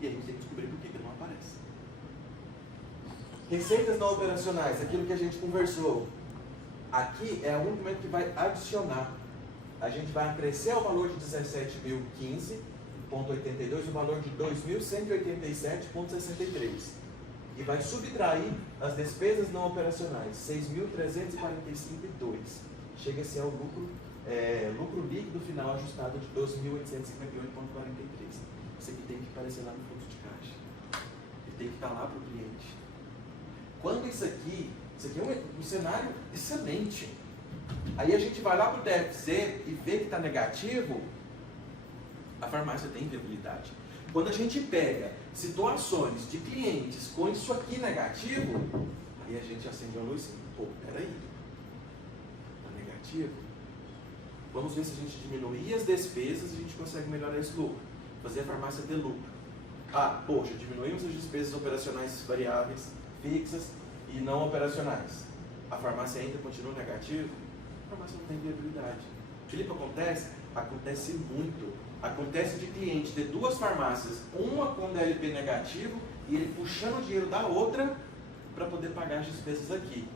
E a gente tem que descobrir por que ele não aparece. Receitas não operacionais, aquilo que a gente conversou. Aqui é o único momento que vai adicionar. A gente vai acrescer o valor de 17.015,82, o valor de 2.187,63. E vai subtrair as despesas não operacionais, 6.345,2. Chega-se ao lucro líquido final ajustado de 12.858,43. Isso aqui tem que aparecer lá no fluxo de caixa. Ele tem que estar lá para o cliente. Quando isso aqui é um cenário excelente. Aí a gente vai lá para o TFC e vê que está negativo, a farmácia tem viabilidade. Quando a gente pega situações de clientes com isso aqui negativo, aí a gente acende uma luz e pô, peraí, está negativo. Vamos ver se a gente diminuir as despesas e a gente consegue melhorar esse lucro. Fazer a farmácia ter lucro. Ah, poxa, diminuímos as despesas operacionais variáveis, fixas e não operacionais. A farmácia ainda continua negativa? A farmácia não tem viabilidade. Felipe, acontece? Acontece muito. Acontece de cliente ter duas farmácias, uma com DLP negativo e ele puxando o dinheiro da outra para poder pagar as despesas aqui.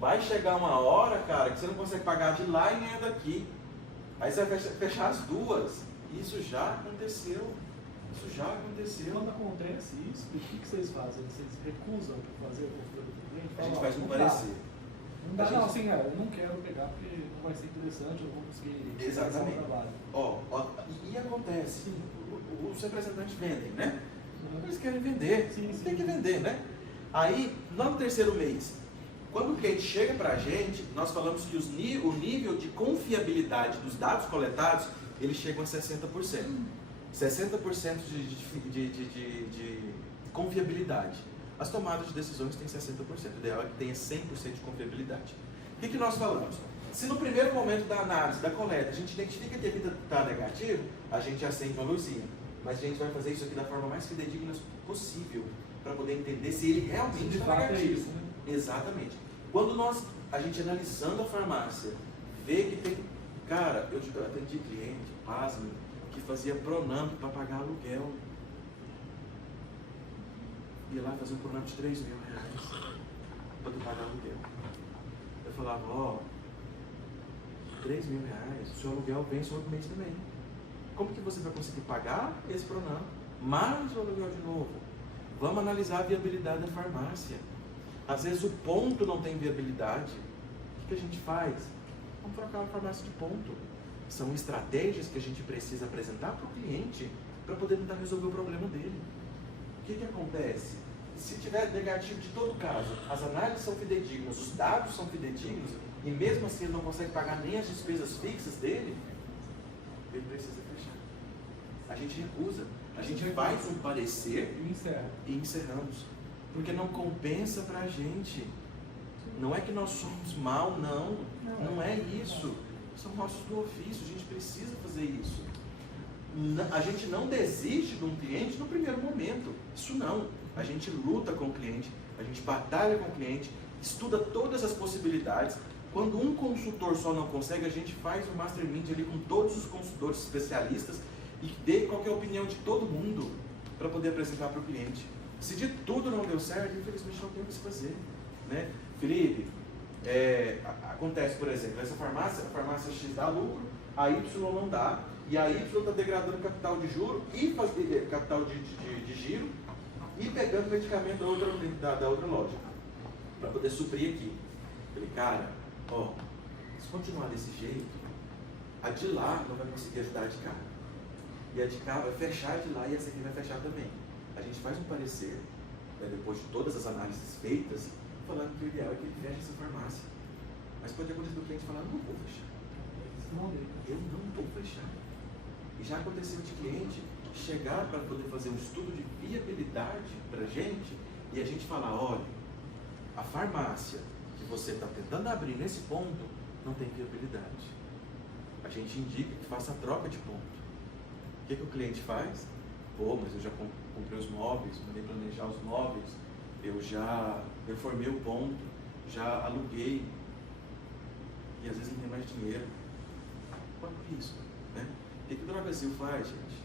Vai chegar uma hora, cara, que você não consegue pagar de lá e nem a daqui. Aí você vai fechar as duas. Isso já aconteceu. Isso já aconteceu. Quando acontece isso, o que vocês fazem? Vocês recusam fazer o controle do cliente? A gente Fala, faz um não dá. parecer. Não dá, A não, gente- assim, eu não quero pegar porque não vai ser interessante, eu não vou conseguir Exatamente. fazer o trabalho. Ó, e acontece, os representantes vendem, né? Uhum. Eles querem vender, Sim, sim. tem que vender, né? Aí, lá no terceiro mês, quando o cliente chega para a gente, nós falamos que o nível de confiabilidade dos dados coletados, eles chegam a 60%. 60% de confiabilidade. As tomadas de decisões têm 60%, o ideal é que tenha 100% de confiabilidade. O que nós falamos? Se no primeiro momento da análise, da coleta, a gente identifica que aqui está negativo, a gente acende uma luzinha. Mas a gente vai fazer isso aqui da forma mais fidedigna possível, para poder entender se ele realmente De está fato é negativo. isso, né? Exatamente. Quando a gente analisando a farmácia, vê que tem... Cara, eu atendi cliente, pasme, que fazia Pronamp para pagar aluguel. Ia lá fazer um Pronamp de R$3.000 para pagar aluguel. Eu falava, ó, R$3.000, o seu aluguel vence outro mês também. Como que você vai conseguir pagar esse Pronamp? Mais o aluguel de novo. Vamos analisar a viabilidade da farmácia. Às vezes o ponto não tem viabilidade. O que a gente faz? Vamos trocar a farmácia de ponto. São estratégias que a gente precisa apresentar para o cliente para poder tentar resolver o problema dele. O que acontece? Se tiver negativo de todo caso, as análises são fidedignas, os dados são fidedignos, e mesmo assim ele não consegue pagar nem as despesas fixas dele, ele precisa fechar. A gente recusa, a gente faz um parecer E encerra. e encerramos. Porque não compensa para a gente. Não é que nós somos mal, não. Não é isso. São nossos do ofício, a gente precisa fazer isso. A gente não desiste de um cliente no primeiro momento. Isso não. A gente luta com o cliente, a gente batalha com o cliente, estuda todas as possibilidades. Quando um consultor só não consegue, a gente faz um mastermind ali com todos os consultores especialistas e dê qualquer opinião de todo mundo para poder apresentar para o cliente. Se de tudo não deu certo, infelizmente não tem o que se fazer, né? Felipe, acontece, por exemplo, essa farmácia, a farmácia X dá lucro, a Y não dá, e a Y está degradando capital de juro e capital de giro e pegando medicamento da outra loja para poder suprir aqui. Falei, cara, ó, se continuar desse jeito, a de lá não vai conseguir ajudar a de cá. E a de cá vai fechar de lá e essa aqui vai fechar também. A gente faz um parecer, né, depois de todas as análises feitas, falando que o ideal é que ele feche essa farmácia. Mas pode acontecer do cliente falar, não vou fechar. Eu não vou fechar. E já aconteceu de cliente chegar para poder fazer um estudo de viabilidade para a gente e a gente falar, olha, a farmácia que você está tentando abrir nesse ponto não tem viabilidade. A gente indica que faça a troca de ponto. O que o cliente faz? Pô, mas eu já comprei os móveis, mandei planejar os móveis, eu formei o ponto, já aluguei e às vezes não tem mais dinheiro. Quanto isso? Né? O que o Drogasil faz, gente?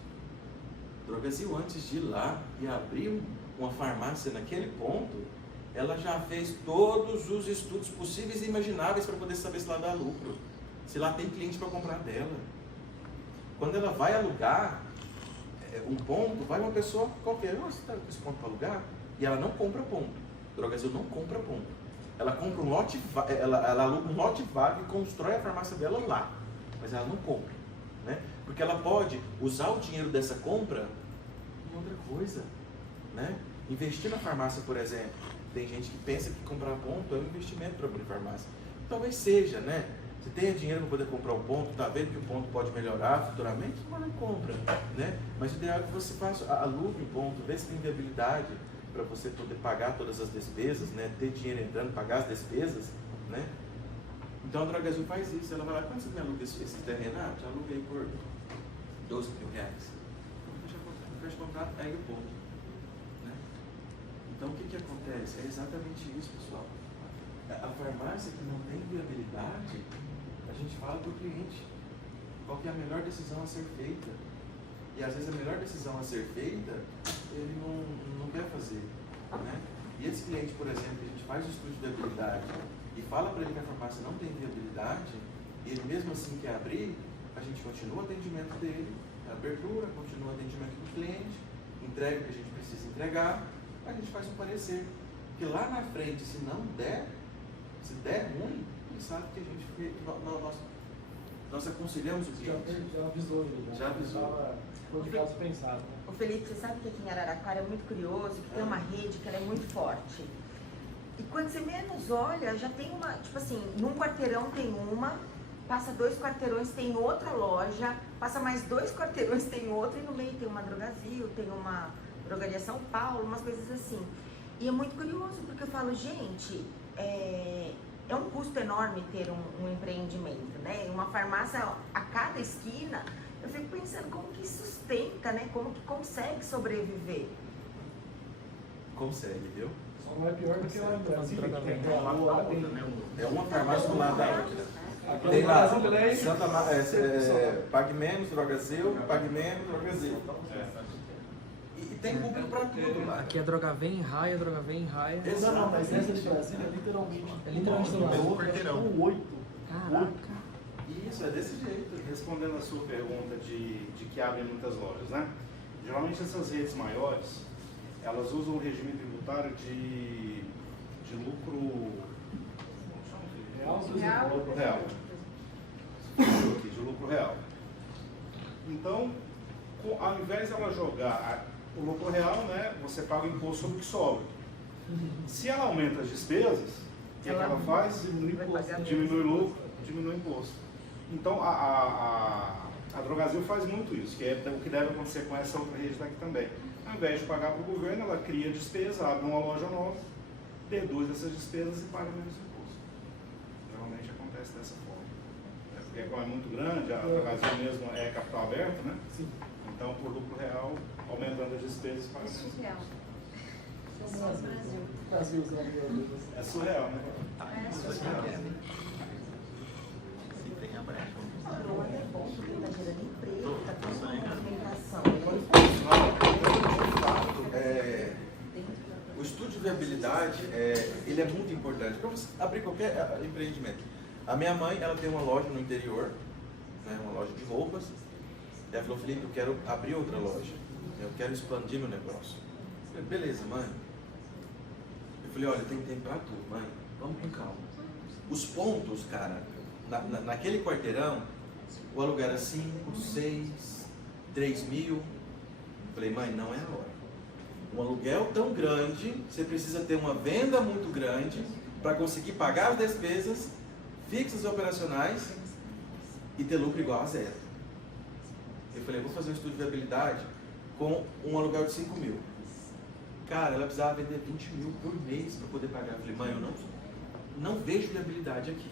O Drogasil, antes de ir lá e abrir uma farmácia naquele ponto, ela já fez todos os estudos possíveis e imagináveis para poder saber se lá dá lucro, se lá tem cliente para comprar dela. Quando ela vai alugar um ponto, vai uma pessoa qualquer, você está com esse ponto para alugar? E ela não compra ponto. O Drogasil não compra ponto. Ela compra um lote, ela aluga um lote vago e constrói a farmácia dela lá. Mas ela não compra, né? Porque ela pode usar o dinheiro dessa compra em outra coisa, né? Investir na farmácia, por exemplo. Tem gente que pensa que comprar ponto é um investimento para abrir farmácia. Talvez seja, né? Você tem dinheiro para poder comprar um ponto, está vendo que o ponto pode melhorar futuramente? Vai lá e compra, né? Mas o ideal é que você faça, alugue um ponto, vê se tem viabilidade para você poder pagar todas as despesas, né? Ter dinheiro entrando, pagar as despesas, né? Então a Drogazil faz isso, ela vai lá, quando você me aluga esse terreno? Ah, te aluguei por 12 mil reais. Fecha o contrato, pega o ponto. Né? Então o que acontece? É exatamente isso, pessoal. A farmácia que não tem viabilidade, a gente fala para o cliente qual que é a melhor decisão a ser feita. E às vezes a melhor decisão a ser feita, ele não quer fazer. Né? E esse cliente, por exemplo, a gente faz o estudo de viabilidade e fala para ele que a farmácia não tem viabilidade, e ele mesmo assim quer abrir, a gente continua o atendimento dele, a abertura, continua o atendimento do cliente, entrega o que a gente precisa entregar, a gente faz um parecer. Porque lá na frente, se não der, se der ruim, ele sabe que a gente nós aconselhamos o cliente. Já avisou ele. Né? Já avisou. Foi de caso pensado. Né? O Felipe, você sabe que aqui em Araraquara é muito curioso, que tem uma rede que ela é muito forte. E quando você menos olha, já tem uma, tipo assim, num quarteirão tem uma, passa 2 quarteirões tem outra loja, passa mais 2 quarteirões tem outra, e no meio tem uma Drogazil, tem uma Drogaria São Paulo, umas coisas assim. E é muito curioso, porque eu falo, gente, é um custo enorme ter um empreendimento, né? Uma farmácia a cada esquina, eu fico pensando como que sustenta, né? Como que consegue sobreviver. Consegue, viu? Só não é pior do que lá em Brasília, que tem uma rua, tem... É uma farmácia do lado da outra. Aqui Tem no lá, Brasil, né? Pague Menos, Drogazil, Pague Menos, Drogazil. E tem público para tudo lá. Aqui é Drogavém, Raia, Drogavém, Raia. Não, mas essa de Brasília é literalmente... É literalmente do lado. Quarteirão. 8. Caraca. Isso, é desse jeito. Respondendo a sua pergunta de que abrem muitas lojas, né? Geralmente essas redes maiores, elas usam o regime tributário de lucro real. De lucro real. Então, ao invés de ela jogar o lucro real, né, você paga o imposto sobre o que sobra. Se ela aumenta as despesas, o que ela faz? Diminui o lucro, diminui o imposto. Então, a Drogazil faz muito isso, que é o que deve acontecer com essa outra rede daqui também. Ao invés de pagar para o governo, ela cria despesa, abre uma loja nova, deduz essas despesas e paga menos imposto. Geralmente acontece dessa forma. Porque como é muito grande, a Drogazil mesmo é capital aberto, né? Sim. Então, por lucro real, aumentando as despesas, paga É menos. surreal. Só o Brasil. Brasil, É surreal, né? É surreal. Se tem a brecha. Não é bom porque está gerando emprego, está tendo uma movimentação. De fato, o estudo de viabilidade, ele é muito importante para você abrir qualquer empreendimento. A minha mãe, ela tem uma loja no interior, né, uma loja de roupas. Ela falou, Felipe, eu quero abrir outra loja, eu quero expandir meu negócio. Eu falei, beleza, mãe. Eu falei, olha, tem tempo para tudo, mãe, vamos com calma. Os pontos, cara, naquele quarteirão, o aluguel era 5, 6, 3 mil. Eu falei, mãe, não é a hora. Um aluguel tão grande, você precisa ter uma venda muito grande para conseguir pagar as despesas fixas operacionais e ter lucro igual a zero. Eu falei, vou fazer um estudo de viabilidade com um aluguel de 5 mil. Cara, ela precisava vender 20 mil por mês para poder pagar. Eu falei, mãe, eu não vejo viabilidade aqui.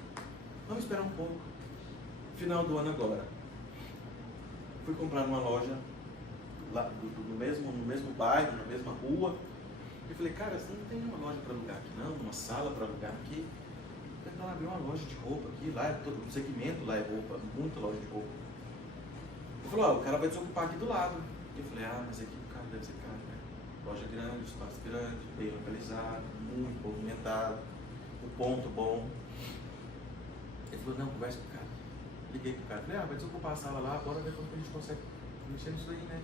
Vamos esperar um pouco. Final do ano agora. Fui comprar numa loja lá no mesmo bairro, na mesma rua. Eu falei, cara, você não tem uma loja para alugar aqui não? Uma sala para alugar aqui? Eu falei, não, abri uma loja de roupa aqui, lá é todo o segmento, lá é roupa, muita loja de roupa. Ele falou, o cara vai desocupar aqui do lado. Eu falei, mas aqui o cara deve ser caro, né? Loja grande, espaço grande, bem localizado, muito movimentado, o ponto bom. Ele falou, não, conversa com o cara. Liguei pro cara, falei, vai desocupar a sala lá, bora ver como que a gente consegue mexer nisso aí, né?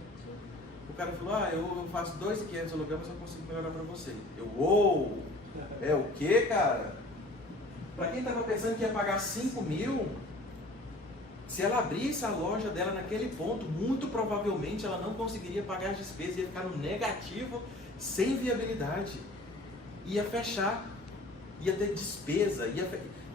O cara falou, eu faço 2.500 aluguel, mas eu consigo melhorar pra você. Eu, uou! É o quê, cara? Pra quem tava pensando que ia pagar 5 mil, se ela abrisse a loja dela naquele ponto, muito provavelmente ela não conseguiria pagar as despesas, ia ficar no negativo, sem viabilidade. Ia fechar, ia ter despesa,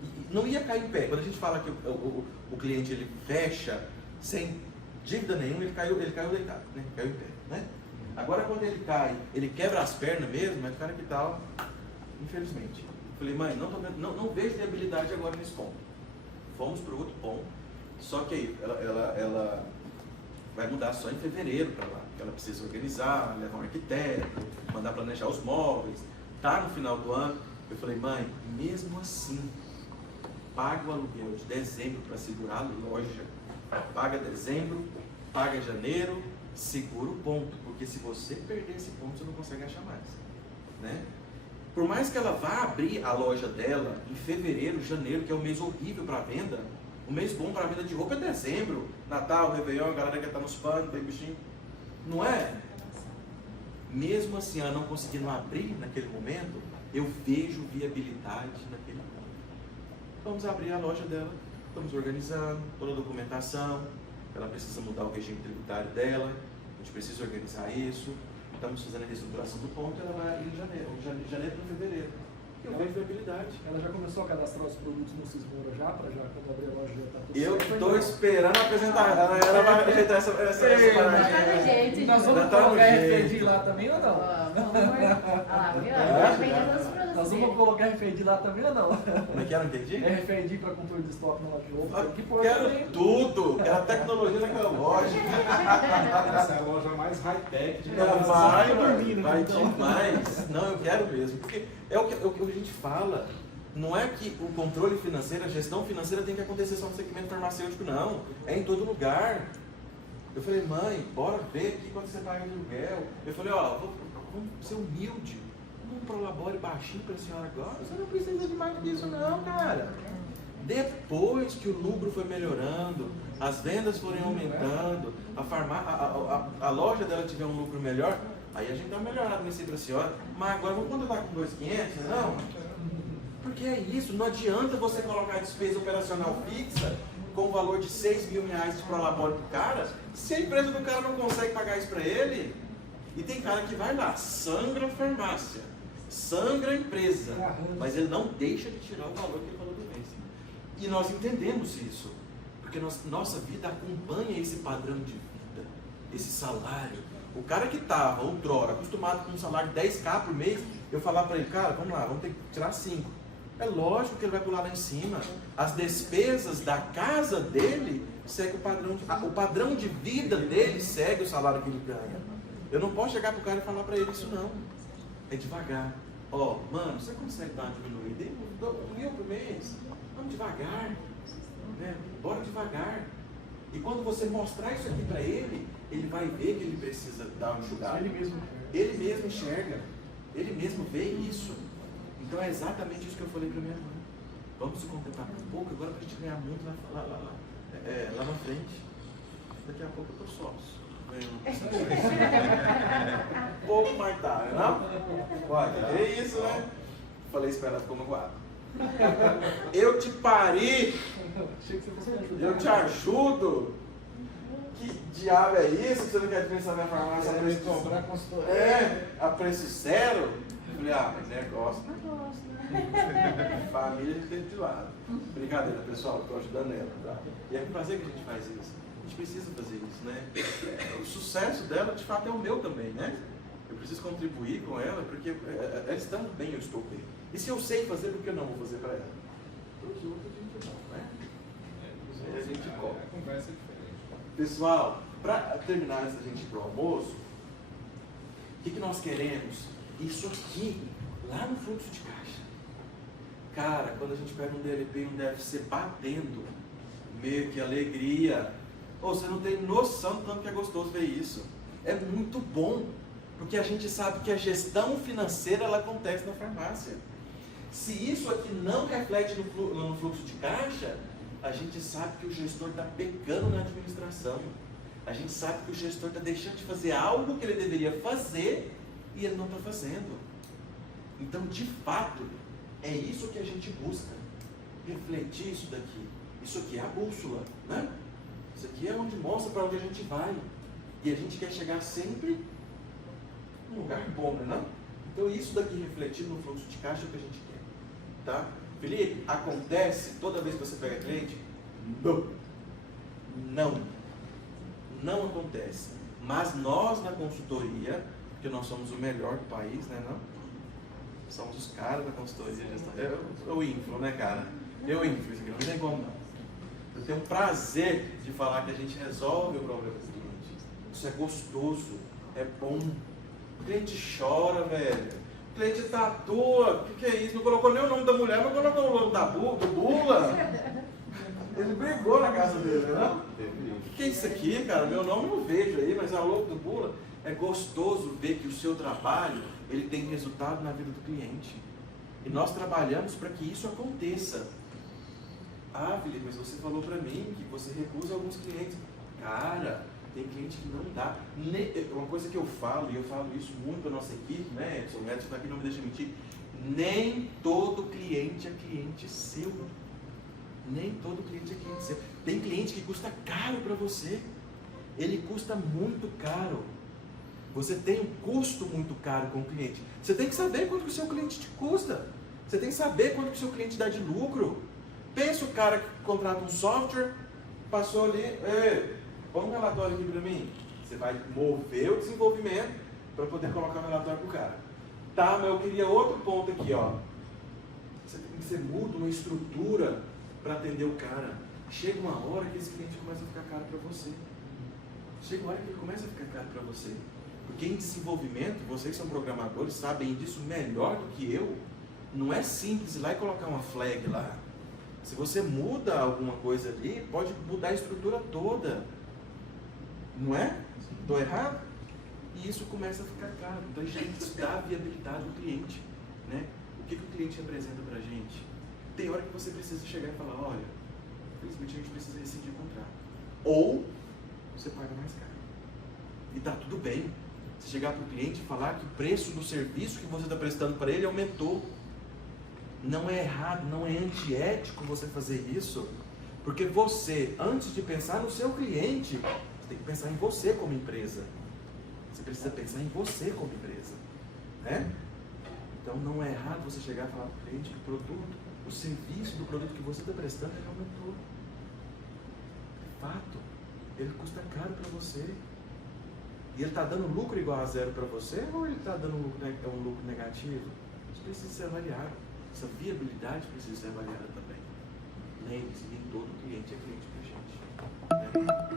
E não ia cair em pé. Quando a gente fala que o cliente ele fecha sem dívida nenhuma, ele caiu deitado, né? Caiu em pé, né? Agora quando ele cai, ele quebra as pernas mesmo, mas fica que tal, infelizmente. Eu falei, mãe, não vejo viabilidade agora nesse ponto. Fomos para o outro ponto, só que aí ela vai mudar só em fevereiro para lá, porque ela precisa organizar, levar um arquiteto, mandar planejar os móveis, tá no final do ano. Eu falei, mãe, mesmo assim, paga o aluguel de dezembro para segurar a loja, paga dezembro, paga janeiro, segura o ponto, porque se você perder esse ponto, você não consegue achar mais, né? Por mais que ela vá abrir a loja dela em fevereiro, janeiro, que é um mês horrível para venda, o mês bom para venda de roupa é dezembro, Natal, Réveillon, a galera que está nos panos, tem bichinho, não é? Mesmo assim, ela não conseguindo abrir naquele momento, eu vejo viabilidade naquele ponto. Vamos abrir a loja dela, estamos organizando toda a documentação, ela precisa mudar o regime tributário dela, a gente precisa organizar isso. Estamos fazendo a reestruturação do ponto, ela vai em janeiro para fevereiro. Eu vejo viabilidade. Ela já começou a cadastrar os produtos no Cismoura já, para já quando abrir a loja já tá tudo Eu certo? estou esperando apresentar ela vai ajeitar essa paradinha. Gente, Nós vamos Já tá no colocar jeito. RFID lá também ou não? Nós vamos colocar RFID lá também ou não? Como é que era? Não entendi? RFID para controle de estoque na loja de roupa. Eu Que pode quero também. tudo, quero a tecnologia naquela loja. Essa é a loja mais high-tech de Ela Brasília. vai, dormindo, mano, vai então. demais. Não, eu quero mesmo. Porque é o que a gente fala. Não é que o controle financeiro, a gestão financeira tem que acontecer só no segmento farmacêutico, não. É em todo lugar. Eu falei, mãe, bora ver aqui quanto você paga de aluguel. Eu falei, ó, vamos ser humilde. Não prolabore baixinho para a senhora agora. Você não precisa de mais do que isso, não, cara. Depois que o lucro foi melhorando, as vendas forem aumentando, a loja dela tiver um lucro melhor, aí a gente dá uma melhorada nesse para a senhora. Mas agora vamos contratar com 2.500, não? Porque é isso, não adianta você colocar despesa operacional fixa com o valor de 6 mil reais de prolabore pro cara, se a empresa do cara não consegue pagar isso para ele. E tem cara que vai lá, sangra a farmácia, sangra a empresa, mas ele não deixa de tirar o valor que ele falou do mês. E nós entendemos isso, porque nossa vida acompanha esse padrão de vida, esse salário. O cara que estava, outrora, acostumado com um salário de 10k por mês, eu falar para ele, cara, vamos lá, vamos ter que tirar 5. É lógico que ele vai pular lá em cima. As despesas da casa dele seguem o padrão de vida dele segue o salário que ele ganha. Eu não posso chegar pro cara e falar para ele isso não. É devagar. Ó, mano, você consegue dar uma diminuída? $1.000 por mês. Vamos devagar. Né? Bora devagar. E quando você mostrar isso aqui para ele, ele vai ver que ele precisa dar uma enxugada. Ele mesmo enxerga. Ele mesmo vê isso. Então é exatamente isso que eu falei para minha mãe. Vamos se contentar com pouco agora para a gente ganhar muito lá na frente. Daqui a pouco eu tô sócio. Pouco mais tarde, não? Olha, é isso, né? Falei isso para ela, ficou magoada. Eu te pari, eu te ajudo. Que diabo é isso? Você não quer administrar minha farmácia a preço comprar consultoria? a preço zero? Eu falei, mas negócio, né? Família a gente tem de lado. Brincadeira, pessoal, estou ajudando ela, tá? E é com prazer que a gente faz isso. A gente precisa fazer isso, né? O sucesso dela, de fato, é o meu também, né? Eu preciso contribuir com ela, porque ela estando bem, eu estou bem. E se eu sei fazer, por que eu não vou fazer para ela? Para os outros a gente não, né? Aí a gente cobra. A conversa é diferente. Pessoal, para terminar antes da gente ir para o almoço, o que nós queremos? Isso aqui, lá no fluxo de caixa. Cara, quando a gente pega um DLP e um DFC batendo, meio que alegria. Ou você não tem noção do tanto que é gostoso ver isso. É muito bom, porque a gente sabe que a gestão financeira ela acontece na farmácia. Se isso aqui não reflete no fluxo de caixa, a gente sabe que o gestor está pecando na administração. A gente sabe que o gestor está deixando de fazer algo que ele deveria fazer e ele não está fazendo. Então, de fato, é isso que a gente busca. Refletir isso daqui. Isso aqui é a bússola, né? Isso aqui é onde mostra para onde a gente vai. E a gente quer chegar sempre num lugar bom, não é não? Então, isso daqui refletido no fluxo de caixa é o que a gente quer. Tá? Felipe, acontece toda vez que você pega cliente? Não. Não. Não acontece. Mas nós na consultoria, porque nós somos o melhor do país, né não? Somos os caras da consultoria. Eu inflo, né cara? Eu inflo isso aqui, não tem como não. Eu tenho prazer de falar que a gente resolve o problema do cliente. Isso é gostoso, é bom. O cliente chora, velho. O cliente tatua. O que é isso? Não colocou nem o nome da mulher, mas colocou o nome do Bula. Ele brigou na casa dele, não? O que é isso aqui, cara? Meu nome eu não vejo aí, mas a logo do Bula. É gostoso ver que o seu trabalho ele tem resultado na vida do cliente. E nós trabalhamos para que isso aconteça. Ah, Felipe, mas você falou para mim que você recusa alguns clientes. Cara, tem cliente que não dá. Uma coisa que eu falo, e eu falo isso muito para a nossa equipe, né, Edson? O Edson está aqui, não me deixa mentir. Nem todo cliente é cliente seu. Nem todo cliente é cliente seu. Tem cliente que custa caro para você. Ele custa muito caro. Você tem um custo muito caro com o cliente. Você tem que saber quanto que o seu cliente te custa. Você tem que saber quanto que o seu cliente dá de lucro. Pensa o cara que contrata um software, passou ali, põe um relatório aqui para mim. Você vai mover o desenvolvimento para poder colocar um relatório para o cara. Tá, mas eu queria outro ponto aqui, ó. Você muda uma estrutura para atender o cara. Chega uma hora que esse cliente começa a ficar caro para você. Chega uma hora que ele começa a ficar caro para você. Porque em desenvolvimento, vocês são programadores, sabem disso melhor do que eu. Não é simples ir lá e colocar uma flag lá. Se você muda alguma coisa ali, pode mudar a estrutura toda. Não é? Estou errado? E isso começa a ficar caro. Então a gente dá a viabilidade do cliente. Né? O que o cliente representa para a gente? Tem hora que você precisa chegar e falar, olha, infelizmente a gente precisa rescindir o contrato. Ou você paga mais caro. E tá tudo bem. Você chegar para o cliente e falar que o preço do serviço que você está prestando para ele aumentou. Não é errado, não é antiético você fazer isso. Porque você, antes de pensar no seu cliente, você tem que pensar em você como empresa. Você precisa pensar em você como empresa. Né? Então não é errado você chegar e falar para o cliente que o produto, o serviço do produto que você está prestando, ele aumentou. É fato. Ele custa caro para você. E ele está dando lucro igual a zero para você ou ele está dando um lucro negativo? Isso precisa ser avaliado. Essa viabilidade precisa ser avaliada também. Lembre-se, nem todo cliente é cliente para a gente. Né?